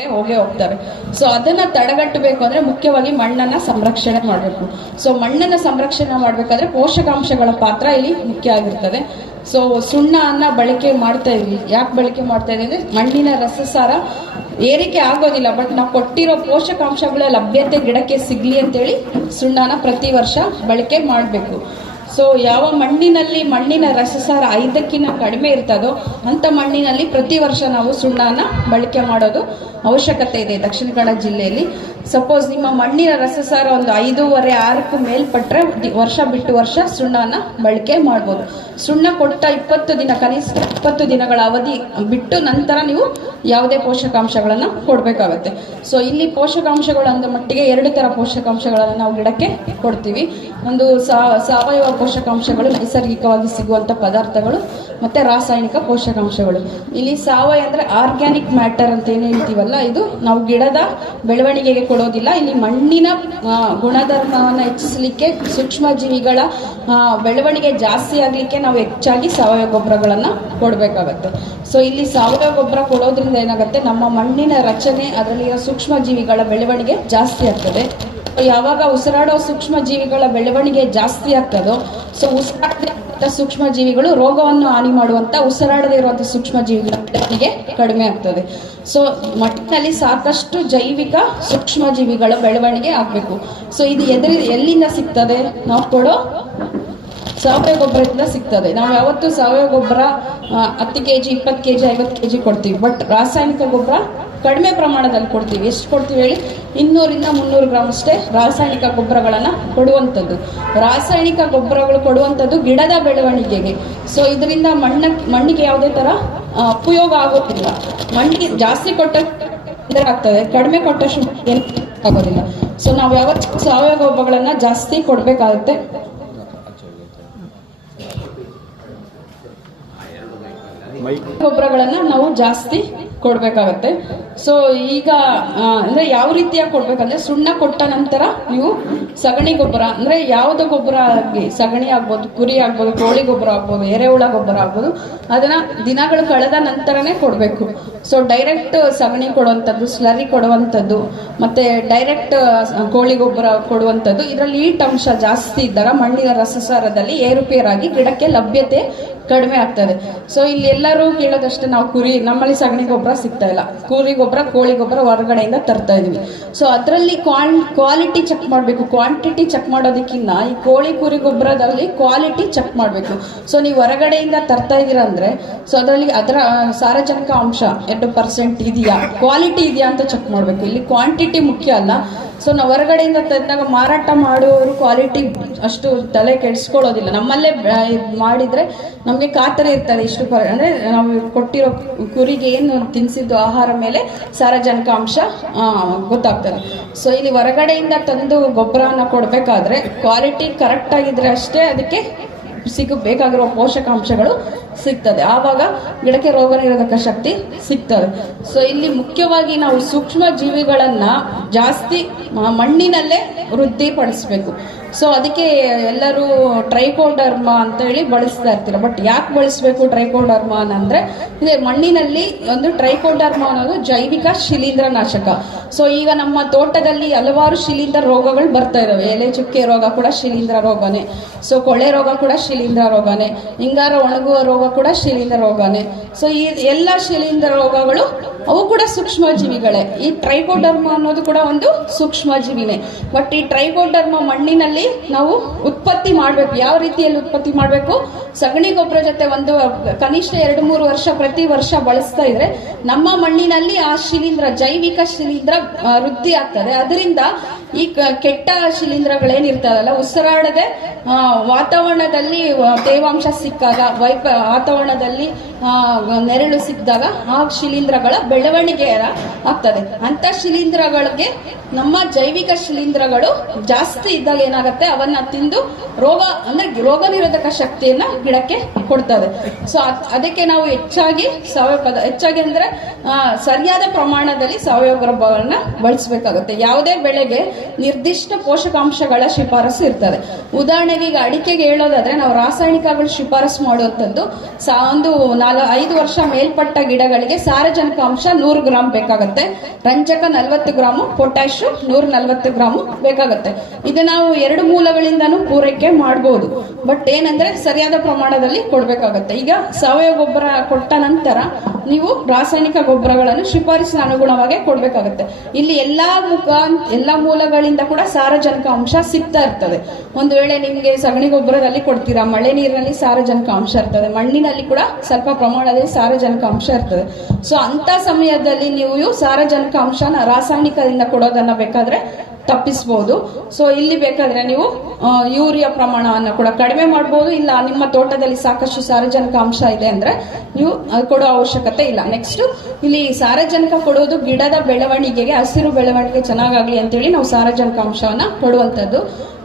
ಹೋಗೇ ಹೋಗ್ತಾರೆ. ಸೊ ಅದನ್ನ ತಡೆಗಟ್ಟಬೇಕು ಅಂದ್ರೆ ಮುಖ್ಯವಾಗಿ ಮಣ್ಣನ್ನ ಸಂರಕ್ಷಣೆ ಮಾಡಬೇಕು. ಸೊ ಮಣ್ಣನ್ನ ಸಂರಕ್ಷಣೆ ಮಾಡಬೇಕಾದ್ರೆ ಪೋಷಕಾಂಶಗಳ ಪಾತ್ರ ಇಲ್ಲಿ ಮುಖ್ಯ ಆಗಿರ್ತದೆ. ಸೊ ಸುಣ್ಣನ ಬಳಕೆ ಮಾಡ್ತಾ ಇದ್ವಿ. ಯಾಕೆ ಬಳಕೆ ಮಾಡ್ತಾ ಇದ್ದೀವಿ ಅಂದ್ರೆ ಮಣ್ಣಿನ ರಸಸಾರ ಏರಿಕೆ ಆಗೋದಿಲ್ಲ ಬಟ್ ನಾವು ಕೊಟ್ಟಿರೋ ಪೋಷಕಾಂಶಗಳ ಲಭ್ಯತೆ ಗಿಡಕ್ಕೆ ಸಿಗ್ಲಿ ಅಂತೇಳಿ ಸುಣ್ಣನ ಪ್ರತಿ ವರ್ಷ ಬಳಕೆ ಮಾಡಬೇಕು. ಸೊ ಯಾವ ಮಣ್ಣಿನಲ್ಲಿ ಮಣ್ಣಿನ ರಸಸಾರ ಐದಕ್ಕಿಂತ ಕಡಿಮೆ ಇರ್ತದೋ ಅಂಥ ಮಣ್ಣಿನಲ್ಲಿ ಪ್ರತಿ ವರ್ಷ ನಾವು ಸುಣ್ಣನ ಬಳಕೆ ಮಾಡೋದು ಅವಶ್ಯಕತೆ ಇದೆ ದಕ್ಷಿಣ ಕನ್ನಡ ಜಿಲ್ಲೆಯಲ್ಲಿ. ಸಪೋಸ್ ನಿಮ್ಮ ಮಣ್ಣಿನ ರಸಸಾರ ಒಂದು ಐದೂವರೆ, ಆರಕ್ಕೂ ಮೇಲ್ಪಟ್ಟರೆ ವರ್ಷ ಬಿಟ್ಟು ವರ್ಷ ಸುಣ್ಣನ ಬಳಕೆ ಮಾಡ್ಬೋದು. ಸುಣ್ಣ ಕೊಟ್ಟ ಇಪ್ಪತ್ತು ದಿನ, ಕನಿಷ್ಠ ಇಪ್ಪತ್ತು ದಿನಗಳ ಅವಧಿ ಬಿಟ್ಟು ನಂತರ ನೀವು ಯಾವುದೇ ಪೋಷಕಾಂಶಗಳನ್ನು ಕೊಡಬೇಕಾಗತ್ತೆ. ಸೊ ಇಲ್ಲಿ ಪೋಷಕಾಂಶಗಳು ಅಂದ ಮಟ್ಟಿಗೆ ಎರಡು ಥರ ಪೋಷಕಾಂಶಗಳನ್ನು ನಾವು ಗಿಡಕ್ಕೆ ಕೊಡ್ತೀವಿ. ಒಂದು ಸಾವಯವ ಪೋಷಕಾಂಶಗಳು, ನೈಸರ್ಗಿಕವಾಗಿ ಸಿಗುವಂಥ ಪದಾರ್ಥಗಳು, ಮತ್ತು ರಾಸಾಯನಿಕ ಪೋಷಕಾಂಶಗಳು. ಇಲ್ಲಿ ಸಾವಯವ ಅಂದರೆ ಆರ್ಗ್ಯಾನಿಕ್ ಮ್ಯಾಟರ್ ಅಂತ ಏನು ಹೇಳ್ತೀವಲ್ಲ, ಇದು ನಾವು ಗಿಡದ ಬೆಳವಣಿಗೆಗೆ ಕೊಡೋದಿಲ್ಲ. ಇಲ್ಲಿ ಮಣ್ಣಿನ ಗುಣಧರ್ಮವನ್ನ ಹೆಚ್ಚಿಸಲಿಕ್ಕೆ ಸೂಕ್ಷ್ಮ ಜೀವಿಗಳ ಬೆಳವಣಿಗೆ ಜಾಸ್ತಿ ಆಗಲಿಕ್ಕೆ ನಾವು ಹೆಚ್ಚಾಗಿ ಸಾವಯವ ಗೊಬ್ಬರಗಳನ್ನು ಕೊಡಬೇಕಾಗತ್ತೆ. ಸೊ ಇಲ್ಲಿ ಸಾವಯವ ಗೊಬ್ಬರ ಕೊಡೋದ್ರಿಂದ ಏನಾಗುತ್ತೆ, ನಮ್ಮ ಮಣ್ಣಿನ ರಚನೆ ಅದರಲ್ಲಿರೋ ಸೂಕ್ಷ್ಮ ಜೀವಿಗಳ ಬೆಳವಣಿಗೆ ಜಾಸ್ತಿ ಆಗ್ತದೆ. ಯಾವಾಗ ಉಸಿರಾಡೋ ಸೂಕ್ಷ್ಮ ಜೀವಿಗಳ ಬೆಳವಣಿಗೆ ಜಾಸ್ತಿ ಆಗ್ತದೋ ಸೊ ಉಸಿರಾಡದ ಸೂಕ್ಷ್ಮ ಜೀವಿಗಳು ರೋಗವನ್ನು ಹಾನಿ ಮಾಡುವಂತ, ಉಸಿರಾಡದೇ ಇರುವಂತ ಸೂಕ್ಷ್ಮ ಜೀವಿಗಳ ಬೆಳವಣಿಗೆ ಕಡಿಮೆ ಆಗ್ತದೆ. ಸೊ ಮಟ್ಟಿನಲ್ಲಿ ಸಾಕಷ್ಟು ಜೈವಿಕ ಸೂಕ್ಷ್ಮ ಜೀವಿಗಳ ಬೆಳವಣಿಗೆ ಆಗಬೇಕು. ಸೊ ಇದು ಎದುರಿ, ಎಲ್ಲಿಂದ ಸಿಗ್ತದೆ? ನಾವು ಕೊಡೋ ಸಾವಯವ ಗೊಬ್ಬರದಿಂದ ಸಿಗ್ತದೆ. ನಾವು ಯಾವತ್ತು ಸಾವಯವ ಗೊಬ್ಬರ ಹತ್ತು ಕೆ ಜಿ ಇಪ್ಪತ್ತು ಕೆ ಜಿ ಐವತ್ತು ಕೆ ಜಿ ಕೊಡ್ತೀವಿ. ಬಟ್ ರಾಸಾಯನಿಕ ಗೊಬ್ಬರ ಕಡಿಮೆ ಪ್ರಮಾಣದಲ್ಲಿ ಕೊಡ್ತೀವಿ. ಎಷ್ಟು ಕೊಡ್ತೀವಿ ಹೇಳಿ? ಇನ್ನೂರಿಂದ ಮುನ್ನೂರು ಗ್ರಾಮ್ ಅಷ್ಟೇ ರಾಸಾಯನಿಕ ಗೊಬ್ಬರಗಳನ್ನು ಕೊಡುವಂಥದ್ದು. ರಾಸಾಯನಿಕ ಗೊಬ್ಬರಗಳು ಕೊಡುವಂಥದ್ದು ಗಿಡದ ಬೆಳವಣಿಗೆಗೆ. ಸೊ ಇದರಿಂದ ಮಣ್ಣ, ಮಣ್ಣಿಗೆ ಯಾವುದೇ ಥರ ಉಪಯೋಗ ಆಗೋದಿಲ್ಲ. ಮಂಡಿ ಜಾಸ್ತಿ ಕೊಟ್ಟ ಆಗ್ತದೆ, ಕಡಿಮೆ ಕೊಟ್ಟಷ್ಟು ಏನು ಆಗೋದಿಲ್ಲ. ಸೊ ನಾವು ಯಾವತ್ತು ಸಾವಯವ ಗೊಬ್ಬರಗಳನ್ನ ಜಾಸ್ತಿ ಕೊಡಬೇಕಾಗುತ್ತೆ. ಗೊಬ್ಬರಗಳನ್ನ ನಾವು ಜಾಸ್ತಿ ಕೊಡ್ಬೇಕಾಗತ್ತೆ. ಸೊ ಈಗ ಅಂದರೆ ಯಾವ ರೀತಿಯಾಗಿ ಕೊಡಬೇಕಂದ್ರೆ ಸುಣ್ಣ ಕೊಟ್ಟ ನಂತರ ನೀವು ಸಗಣಿ ಗೊಬ್ಬರ, ಅಂದ್ರೆ ಯಾವುದೋ ಗೊಬ್ಬರ ಆಗಲಿ ಸಗಣಿ ಆಗ್ಬೋದು, ಕುರಿ ಆಗ್ಬೋದು, ಕೋಳಿ ಗೊಬ್ಬರ ಆಗ್ಬೋದು, ಎರೆಹುಳ ಗೊಬ್ಬರ ಆಗ್ಬೋದು, ಅದನ್ನ ದಿನಗಳು ಕಳೆದ ನಂತರನೇ ಕೊಡಬೇಕು. ಸೊ ಡೈರೆಕ್ಟ್ ಸಗಣಿ ಕೊಡುವಂಥದ್ದು, ಸ್ಲರಿ ಕೊಡುವಂಥದ್ದು, ಮತ್ತೆ ಡೈರೆಕ್ಟ್ ಕೋಳಿ ಗೊಬ್ಬರ ಕೊಡುವಂಥದ್ದು, ಇದರಲ್ಲಿ ಈಟ್ ಅಂಶ ಜಾಸ್ತಿ ಇದ್ದಾಗ ಮಣ್ಣಿನ ರಸಸಾರದಲ್ಲಿ ಏರುಪೇರಾಗಿ ಗಿಡಕ್ಕೆ ಲಭ್ಯತೆ ಕಡಿಮೆ ಆಗ್ತದೆ. ಸೊ ಇಲ್ಲಿ ಎಲ್ಲರೂ ಕೇಳೋದಷ್ಟೇ ನಾವು ಕುರಿ, ನಮ್ಮಲ್ಲಿ ಸಗಣಿ ಗೊಬ್ಬರ ಸಿಗ್ತಾ ಇಲ್ಲ. ಕುರಿ ಗೊಬ್ಬರ, ಕೋಳಿ ಗೊಬ್ಬರ ಹೊರಗಡೆಯಿಂದ ತರ್ತಾ ಇದೀವಿ. ಸೊ ಅದರಲ್ಲಿ ಕ್ವಾನ್ ಕ್ವಾಲಿಟಿ ಚೆಕ್ ಮಾಡಬೇಕು. ಕ್ವಾಂಟಿಟಿ ಚೆಕ್ ಮಾಡೋದಕ್ಕಿಂತ ಈ ಕೋಳಿ ಕುರಿ ಗೊಬ್ಬರದಲ್ಲಿ ಕ್ವಾಲಿಟಿ ಚೆಕ್ ಮಾಡಬೇಕು. ಸೊ ನೀವು ಹೊರಗಡೆಯಿಂದ ತರ್ತಾ ಇದ್ದೀರಾ ಅಂದರೆ ಸೊ ಅದರಲ್ಲಿ ಅದರ ಸಾರಜನಕ ಅಂಶ ಎರಡು ಪರ್ಸೆಂಟ್ ಇದೆಯಾ? ಕ್ವಾಲಿಟಿ ಇದೆಯಾ ಅಂತ ಚೆಕ್ ಮಾಡಬೇಕು. ಇಲ್ಲಿ ಕ್ವಾಂಟಿಟಿ ಮುಖ್ಯ ಅಲ್ಲ. ಸೊ ನಾವು ಹೊರಗಡೆಯಿಂದ ತಂದಾಗ ಮಾರಾಟ ಮಾಡುವವರು ಕ್ವಾಲಿಟಿ ಅಷ್ಟು ತಲೆ ಕೆಡಿಸ್ಕೊಳ್ಳೋದಿಲ್ಲ. ನಮ್ಮಲ್ಲೇ ಮಾಡಿದರೆ ನಮಗೆ ಕಾತರ ಇರ್ತದೆ ಇಷ್ಟು ಅಂದ್ರೆ ನಾವು ಕೊಟ್ಟಿರೋ ಕುರಿಗೆ ಏನು ತಿನ್ನಿಸಿದ್ದು ಆಹಾರ ಮೇಲೆ ಸಾರಜನಕ ಅಂಶ ಗೊತ್ತಾಗ್ತದೆ. ಸೊ ಇಲ್ಲಿ ಹೊರಗಡೆಯಿಂದ ತಂದು ಗೊಬ್ಬರನ ಕೊಡಬೇಕಾದ್ರೆ ಕ್ವಾಲಿಟಿ ಕರೆಕ್ಟಾಗಿದ್ದರೆ ಅಷ್ಟೇ ಅದಕ್ಕೆ ಸಿಗ ಬೇಕಾಗಿರೋ ಪೋಷಕಾಂಶಗಳು ಸಿಗ್ತದೆ. ಆವಾಗ ಗಿಡಕ್ಕೆ ರೋಗ ನಿರೋಧಕ ಶಕ್ತಿ ಸಿಗ್ತದೆ. ಸೊ ಇಲ್ಲಿ ಮುಖ್ಯವಾಗಿ ನಾವು ಸೂಕ್ಷ್ಮ ಜೀವಿಗಳನ್ನ ಜಾಸ್ತಿ ಮಣ್ಣಿನಲ್ಲೇ ವೃದ್ಧಿಪಡಿಸ್ಬೇಕು. ಸೊ ಅದಕ್ಕೆ ಎಲ್ಲರೂ ಟ್ರೈಕೋಡರ್ಮ ಅಂತ ಹೇಳಿ ಬಳಸ್ತಾ ಇರ್ತೀರ. ಬಟ್ ಯಾಕೆ ಬಳಸಬೇಕು ಟ್ರೈಕೋಡರ್ಮ ಅಂದ್ರೆ, ಇದೆ ಮಣ್ಣಿನಲ್ಲಿ ಒಂದು ಟ್ರೈಕೋಡರ್ಮ ಅನ್ನೋದು ಜೈವಿಕ ಶಿಲೀಂಧ್ರ ನಾಶಕ ಸೊ ಈಗ ನಮ್ಮ ತೋಟದಲ್ಲಿ ಹಲವಾರು ಶಿಲೀಂಧ್ರ ರೋಗಗಳು ಬರ್ತಾ ಇದಾವೆ. ಎಲೆ ಚುಕ್ಕೆ ರೋಗ ಕೂಡ ಶಿಲೀಂಧ್ರ ರೋಗನೇ. ಸೊ ಕೊಳೆ ರೋಗ ಕೂಡ ಶಿಲೀಂಧ್ರ ರೋಗನೇ. ಹಿಂಗಾರ ಒಣಗುವ ರೋಗ ಕೂಡ ಶಿಲೀಂಧ್ರ ರೋಗನೇ. ಸೊ ಈ ಎಲ್ಲ ಶಿಲೀಂಧ್ರ ರೋಗಗಳು, ಅವು ಕೂಡ ಸೂಕ್ಷ್ಮ ಜೀವಿಗಳೇ ಈ ಟ್ರೈಕೋಡರ್ಮ ಅನ್ನೋದು ಕೂಡ ಒಂದು ಸೂಕ್ಷ್ಮ ಜೀವಿನೇ ಬಟ್ ಈ ಟ್ರೈಕೋಡರ್ಮ ಮಣ್ಣಿನಲ್ಲಿ ನಾವು ಉತ್ಪತ್ತಿ ಮಾಡಬೇಕು. ಯಾವ ರೀತಿಯಲ್ಲಿ ಉತ್ಪತ್ತಿ ಮಾಡಬೇಕು? ಸಗಣಿ ಗೊಬ್ಬರ ಜೊತೆ ಒಂದು ಕನಿಷ್ಠ ಎರಡು ಮೂರು ವರ್ಷ ಪ್ರತಿ ವರ್ಷ ಬಳಸ್ತಾ ಇದ್ರೆ, ನಮ್ಮ ಮಣ್ಣಿನಲ್ಲಿ ಆ ಶಿಲೀಂಧ್ರ, ಜೈವಿಕ ಶಿಲೀಂಧ್ರ ವೃದ್ಧಿ ಆಗ್ತದೆ. ಅದರಿಂದ ಈ ಕೆಟ್ಟ ಶಿಲೀಂಧ್ರಗಳೇನಿರ್ತಾವಲ್ಲ ಉಸಿರಾಡದೆ ವಾತಾವರಣದಲ್ಲಿ ತೇವಾಂಶ ಸಿಕ್ಕಾಗ, ವೈಪ, ವಾತಾವರಣದಲ್ಲಿ ನೆರಳು ಸಿಕ್ಕಿದಾಗ ಆ ಶಿಲೀಂಧ್ರಗಳ ಬೆಳವಣಿಗೆ ಆಗ್ತದೆ. ಅಂತ ಶಿಲೀಂಧ್ರಗಳಿಗೆ ನಮ್ಮ ಜೈವಿಕ ಶಿಲೀಂಧ್ರಗಳು ಜಾಸ್ತಿ ಇದ್ದಾಗ ಏನಾಗುತ್ತೆ, ಅವನ್ನ ತಿಂದು ರೋಗ, ಅಂದ್ರೆ ರೋಗ ನಿರೋಧಕ ಶಕ್ತಿಯನ್ನ ಗಿಡಕ್ಕೆ ಕೊಡ್ತದೆ. ಸೊ ಅದಕ್ಕೆ ನಾವು ಹೆಚ್ಚಾಗಿ ಸಾವಯವ ಹೆಚ್ಚಾಗಿ ಅಂದ್ರೆ ಸರಿಯಾದ ಪ್ರಮಾಣದಲ್ಲಿ ಸಾವಯವ ಗೊಬ್ಬರಗಳನ್ನ ಬಳಸಬೇಕಾಗುತ್ತೆ. ಯಾವುದೇ ಬೆಳೆಗೆ ನಿರ್ದಿಷ್ಟ ಪೋಷಕಾಂಶಗಳ ಶಿಫಾರಸು ಇರ್ತದೆ. ಉದಾಹರಣೆಗೆ ಈಗ ಅಡಿಕೆಗೆ ಹೇಳೋದಾದ್ರೆ ನಾವು ರಾಸಾಯನಿಕಗಳು ಶಿಫಾರಸು ಮಾಡುವಂಥದ್ದು ಸಾ ಒಂದು ನಾಲ್ಕು ಐದು ವರ್ಷ ಮೇಲ್ಪಟ್ಟ ಗಿಡಗಳಿಗೆ ಸಾರಜನಕ ಅಂಶ ನೂರು ಗ್ರಾಮ್ ಬೇಕಾಗುತ್ತೆ. ರಂಜಕ ನಲವತ್ತು ಗ್ರಾಮು ಪೊಟ್ಯಾಶು ನೂರ ನಲವತ್ತು ಗ್ರಾಮು ಬೇಕಾಗುತ್ತೆ. ಇದು ನಾವು ಎರಡು ಮೂಲಗಳಿಂದನೂ ಪೂರೈಕೆ ಮಾಡಬಹುದು ಬಟ್ ಏನಂದ್ರೆ ಸರಿಯಾದ ಪ್ರಮಾಣದಲ್ಲಿ ಕೊಡಬೇಕಾಗತ್ತೆ. ಈಗ ಸಾವಯವ ಗೊಬ್ಬರ ಕೊಟ್ಟ ನಂತರ ನೀವು ರಾಸಾಯನಿಕ ಗೊಬ್ಬರಗಳನ್ನು ಶಿಫಾರಸಿನ ಅನುಗುಣವಾಗಿ ಕೊಡಬೇಕಾಗುತ್ತೆ. ಇಲ್ಲಿ ಎಲ್ಲಾ ಮುಖ, ಎಲ್ಲಾ ಮೂಲಗಳಿಂದ ಕೂಡ ಸಾರಜನಕ ಅಂಶ ಸಿಗ್ತಾ ಇರ್ತದೆ. ಒಂದು ವೇಳೆ ನಿಮಗೆ ಸಗಣಿ ಗೊಬ್ಬರದಲ್ಲಿ ಕೊಡ್ತೀರಾ, ಮಳೆ ನೀರಿನಲ್ಲಿ ಸಾರಜನಕ ಅಂಶ ಇರ್ತದೆ, ಮಣ್ಣಿನಲ್ಲಿ ಕೂಡ ಸ್ವಲ್ಪ ಪ್ರಮಾಣದಲ್ಲಿ ಸಾರಜನಕ ಅಂಶ ಇರ್ತದೆ. ಸೊ ಅಂತ ಸಮಯದಲ್ಲಿ ನೀವು ಸಾರಜನಕ ಅಂಶನ ರಾಸಾಯನಿಕದಿಂದ ಕೊಡೋದನ್ನ ಬೇಕಾದ್ರೆ ತಪ್ಪಿಸಬಹುದು ಸೊ ಇಲ್ಲಿ ಬೇಕಾದ್ರೆ ನೀವು ಯೂರಿಯಾ ಪ್ರಮಾಣವನ್ನು ಕೂಡ ಕಡಿಮೆ ಮಾಡಬಹುದು ಇಲ್ಲ, ನಿಮ್ಮ ತೋಟದಲ್ಲಿ ಸಾಕಷ್ಟು ಸಾರಜನಕ ಅಂಶ ಇದೆ ಅಂದ್ರೆ ನೀವು ಕೊಡೋ ಅವಶ್ಯಕತೆ ಇಲ್ಲ. ನೆಕ್ಸ್ಟ್ ಇಲ್ಲಿ ಸಾರಜನಕ ಕೊಡೋದು ಗಿಡದ ಬೆಳವಣಿಗೆಗೆ, ಹಸಿರು ಬೆಳವಣಿಗೆ ಚೆನ್ನಾಗಾಗ್ಲಿ ಅಂತೇಳಿ ನಾವು ಸಾರಜನಕ ಅಂಶವನ್ನ ಕೊಡುವಂಥದ್ದು.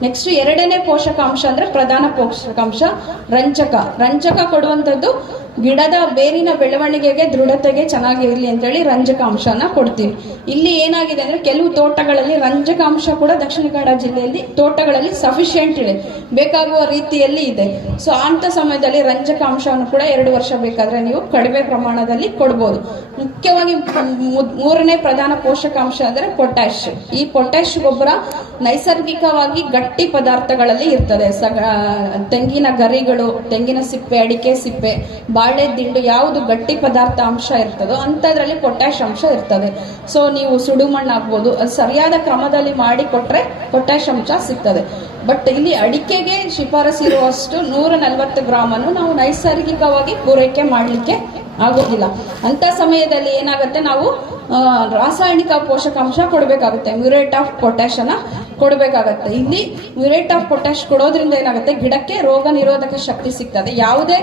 ನೆಕ್ಸ್ಟ್ ಎರಡನೇ ಪೋಷಕಾಂಶ ಅಂದ್ರೆ ಪ್ರಧಾನ ಪೋಷಕಾಂಶ, ರಂಜಕ. ರಂಜಕ ಕೊಡುವಂಥದ್ದು ಗಿಡದ ಬೇರಿನ ಬೆಳವಣಿಗೆಗೆ ದೃಢತೆಗೆ ಚೆನ್ನಾಗಿರಲಿ ಅಂತೇಳಿ ರಂಜಕ ಅಂಶನ ಕೊಡ್ತೀವಿ ಇಲ್ಲಿ ಏನಾಗಿದೆ ಅಂದ್ರೆ ಕೆಲವು ತೋಟಗಳಲ್ಲಿ ರಂಜಕಾಂಶ ಕೂಡ ದಕ್ಷಿಣ ಕನ್ನಡ ಜಿಲ್ಲೆಯಲ್ಲಿ ತೋಟಗಳಲ್ಲಿ ಸಫಿಶಿಯೆಂಟ್ ಇದೆ. ಬೇಕಾಗುವ ರೀತಿಯಲ್ಲಿ ಇದೆ. ಸೊ ಅಂತ ಸಮಯದಲ್ಲಿ ರಂಜಕಾಂಶವನ್ನು ಕೂಡ ಎರಡು ವರ್ಷ ಬೇಕಾದ್ರೆ ನೀವು ಕಡಿಮೆ ಪ್ರಮಾಣದಲ್ಲಿ ಕೊಡ್ಬೋದು. ಮುಖ್ಯವಾಗಿ ಮೂರನೇ ಪ್ರಧಾನ ಪೋಷಕಾಂಶ ಅಂದ್ರೆ ಪೊಟ್ಯಾಶ್ ಈ ಪೊಟ್ಯಾಶ್ ಗೊಬ್ಬರ ನೈಸರ್ಗಿಕವಾಗಿ ಗಟ್ಟಿ ಪದಾರ್ಥಗಳಲ್ಲಿ ಇರ್ತದೆ. ಸಗ, ತೆಂಗಿನ ಗರಿಗಳು, ತೆಂಗಿನ ಸಿಪ್ಪೆ, ಅಡಿಕೆ ಸಿಪ್ಪೆ ಬಾಳೆ ದಿಂಡು ಯಾವುದು ಗಟ್ಟಿ ಪದಾರ್ಥ ಅಂಶ ಇರ್ತದೋ ಅಂಥದ್ರಲ್ಲಿ ಪೊಟ್ಯಾಶ್ ಅಂಶ ಇರ್ತದೆ. ಸೊ ನೀವು ಸುಡುಮಣ್ಣು ಆಗ್ಬೋದು ಅದು ಸರಿಯಾದ ಕ್ರಮದಲ್ಲಿ ಮಾಡಿ ಕೊಟ್ಟರೆ ಪೊಟ್ಯಾಶ್ ಅಂಶ ಸಿಗ್ತದೆ. ಬಟ್ ಇಲ್ಲಿ ಅಡಿಕೆಗೆ ಶಿಫಾರಸಿರುವಷ್ಟು ನೂರ ನಲವತ್ತು ಗ್ರಾಮನ್ನು ನಾವು ನೈಸರ್ಗಿಕವಾಗಿ ಪೂರೈಕೆ ಮಾಡಲಿಕ್ಕೆ ಆಗೋದಿಲ್ಲ. ಅಂತ ಸಮಯದಲ್ಲಿ ಏನಾಗುತ್ತೆ ನಾವು ರಾಸಾಯನಿಕ ಪೋಷಕಾಂಶ ಕೊಡಬೇಕಾಗುತ್ತೆ. ಮ್ಯೂರೇಟ್ ಆಫ್ ಪೊಟ್ಯಾಶ್ ಅನ್ನ ಕೊಡಬೇಕಾಗತ್ತೆ. ಇಲ್ಲಿ ಮ್ಯೂರೇಟ್ ಆಫ್ ಪೊಟ್ಯಾಶ್ ಕೊಡೋದ್ರಿಂದ ಏನಾಗುತ್ತೆ? ಗಿಡಕ್ಕೆ ರೋಗ ನಿರೋಧಕ ಶಕ್ತಿ ಸಿಗ್ತದೆ. ಯಾವುದೇ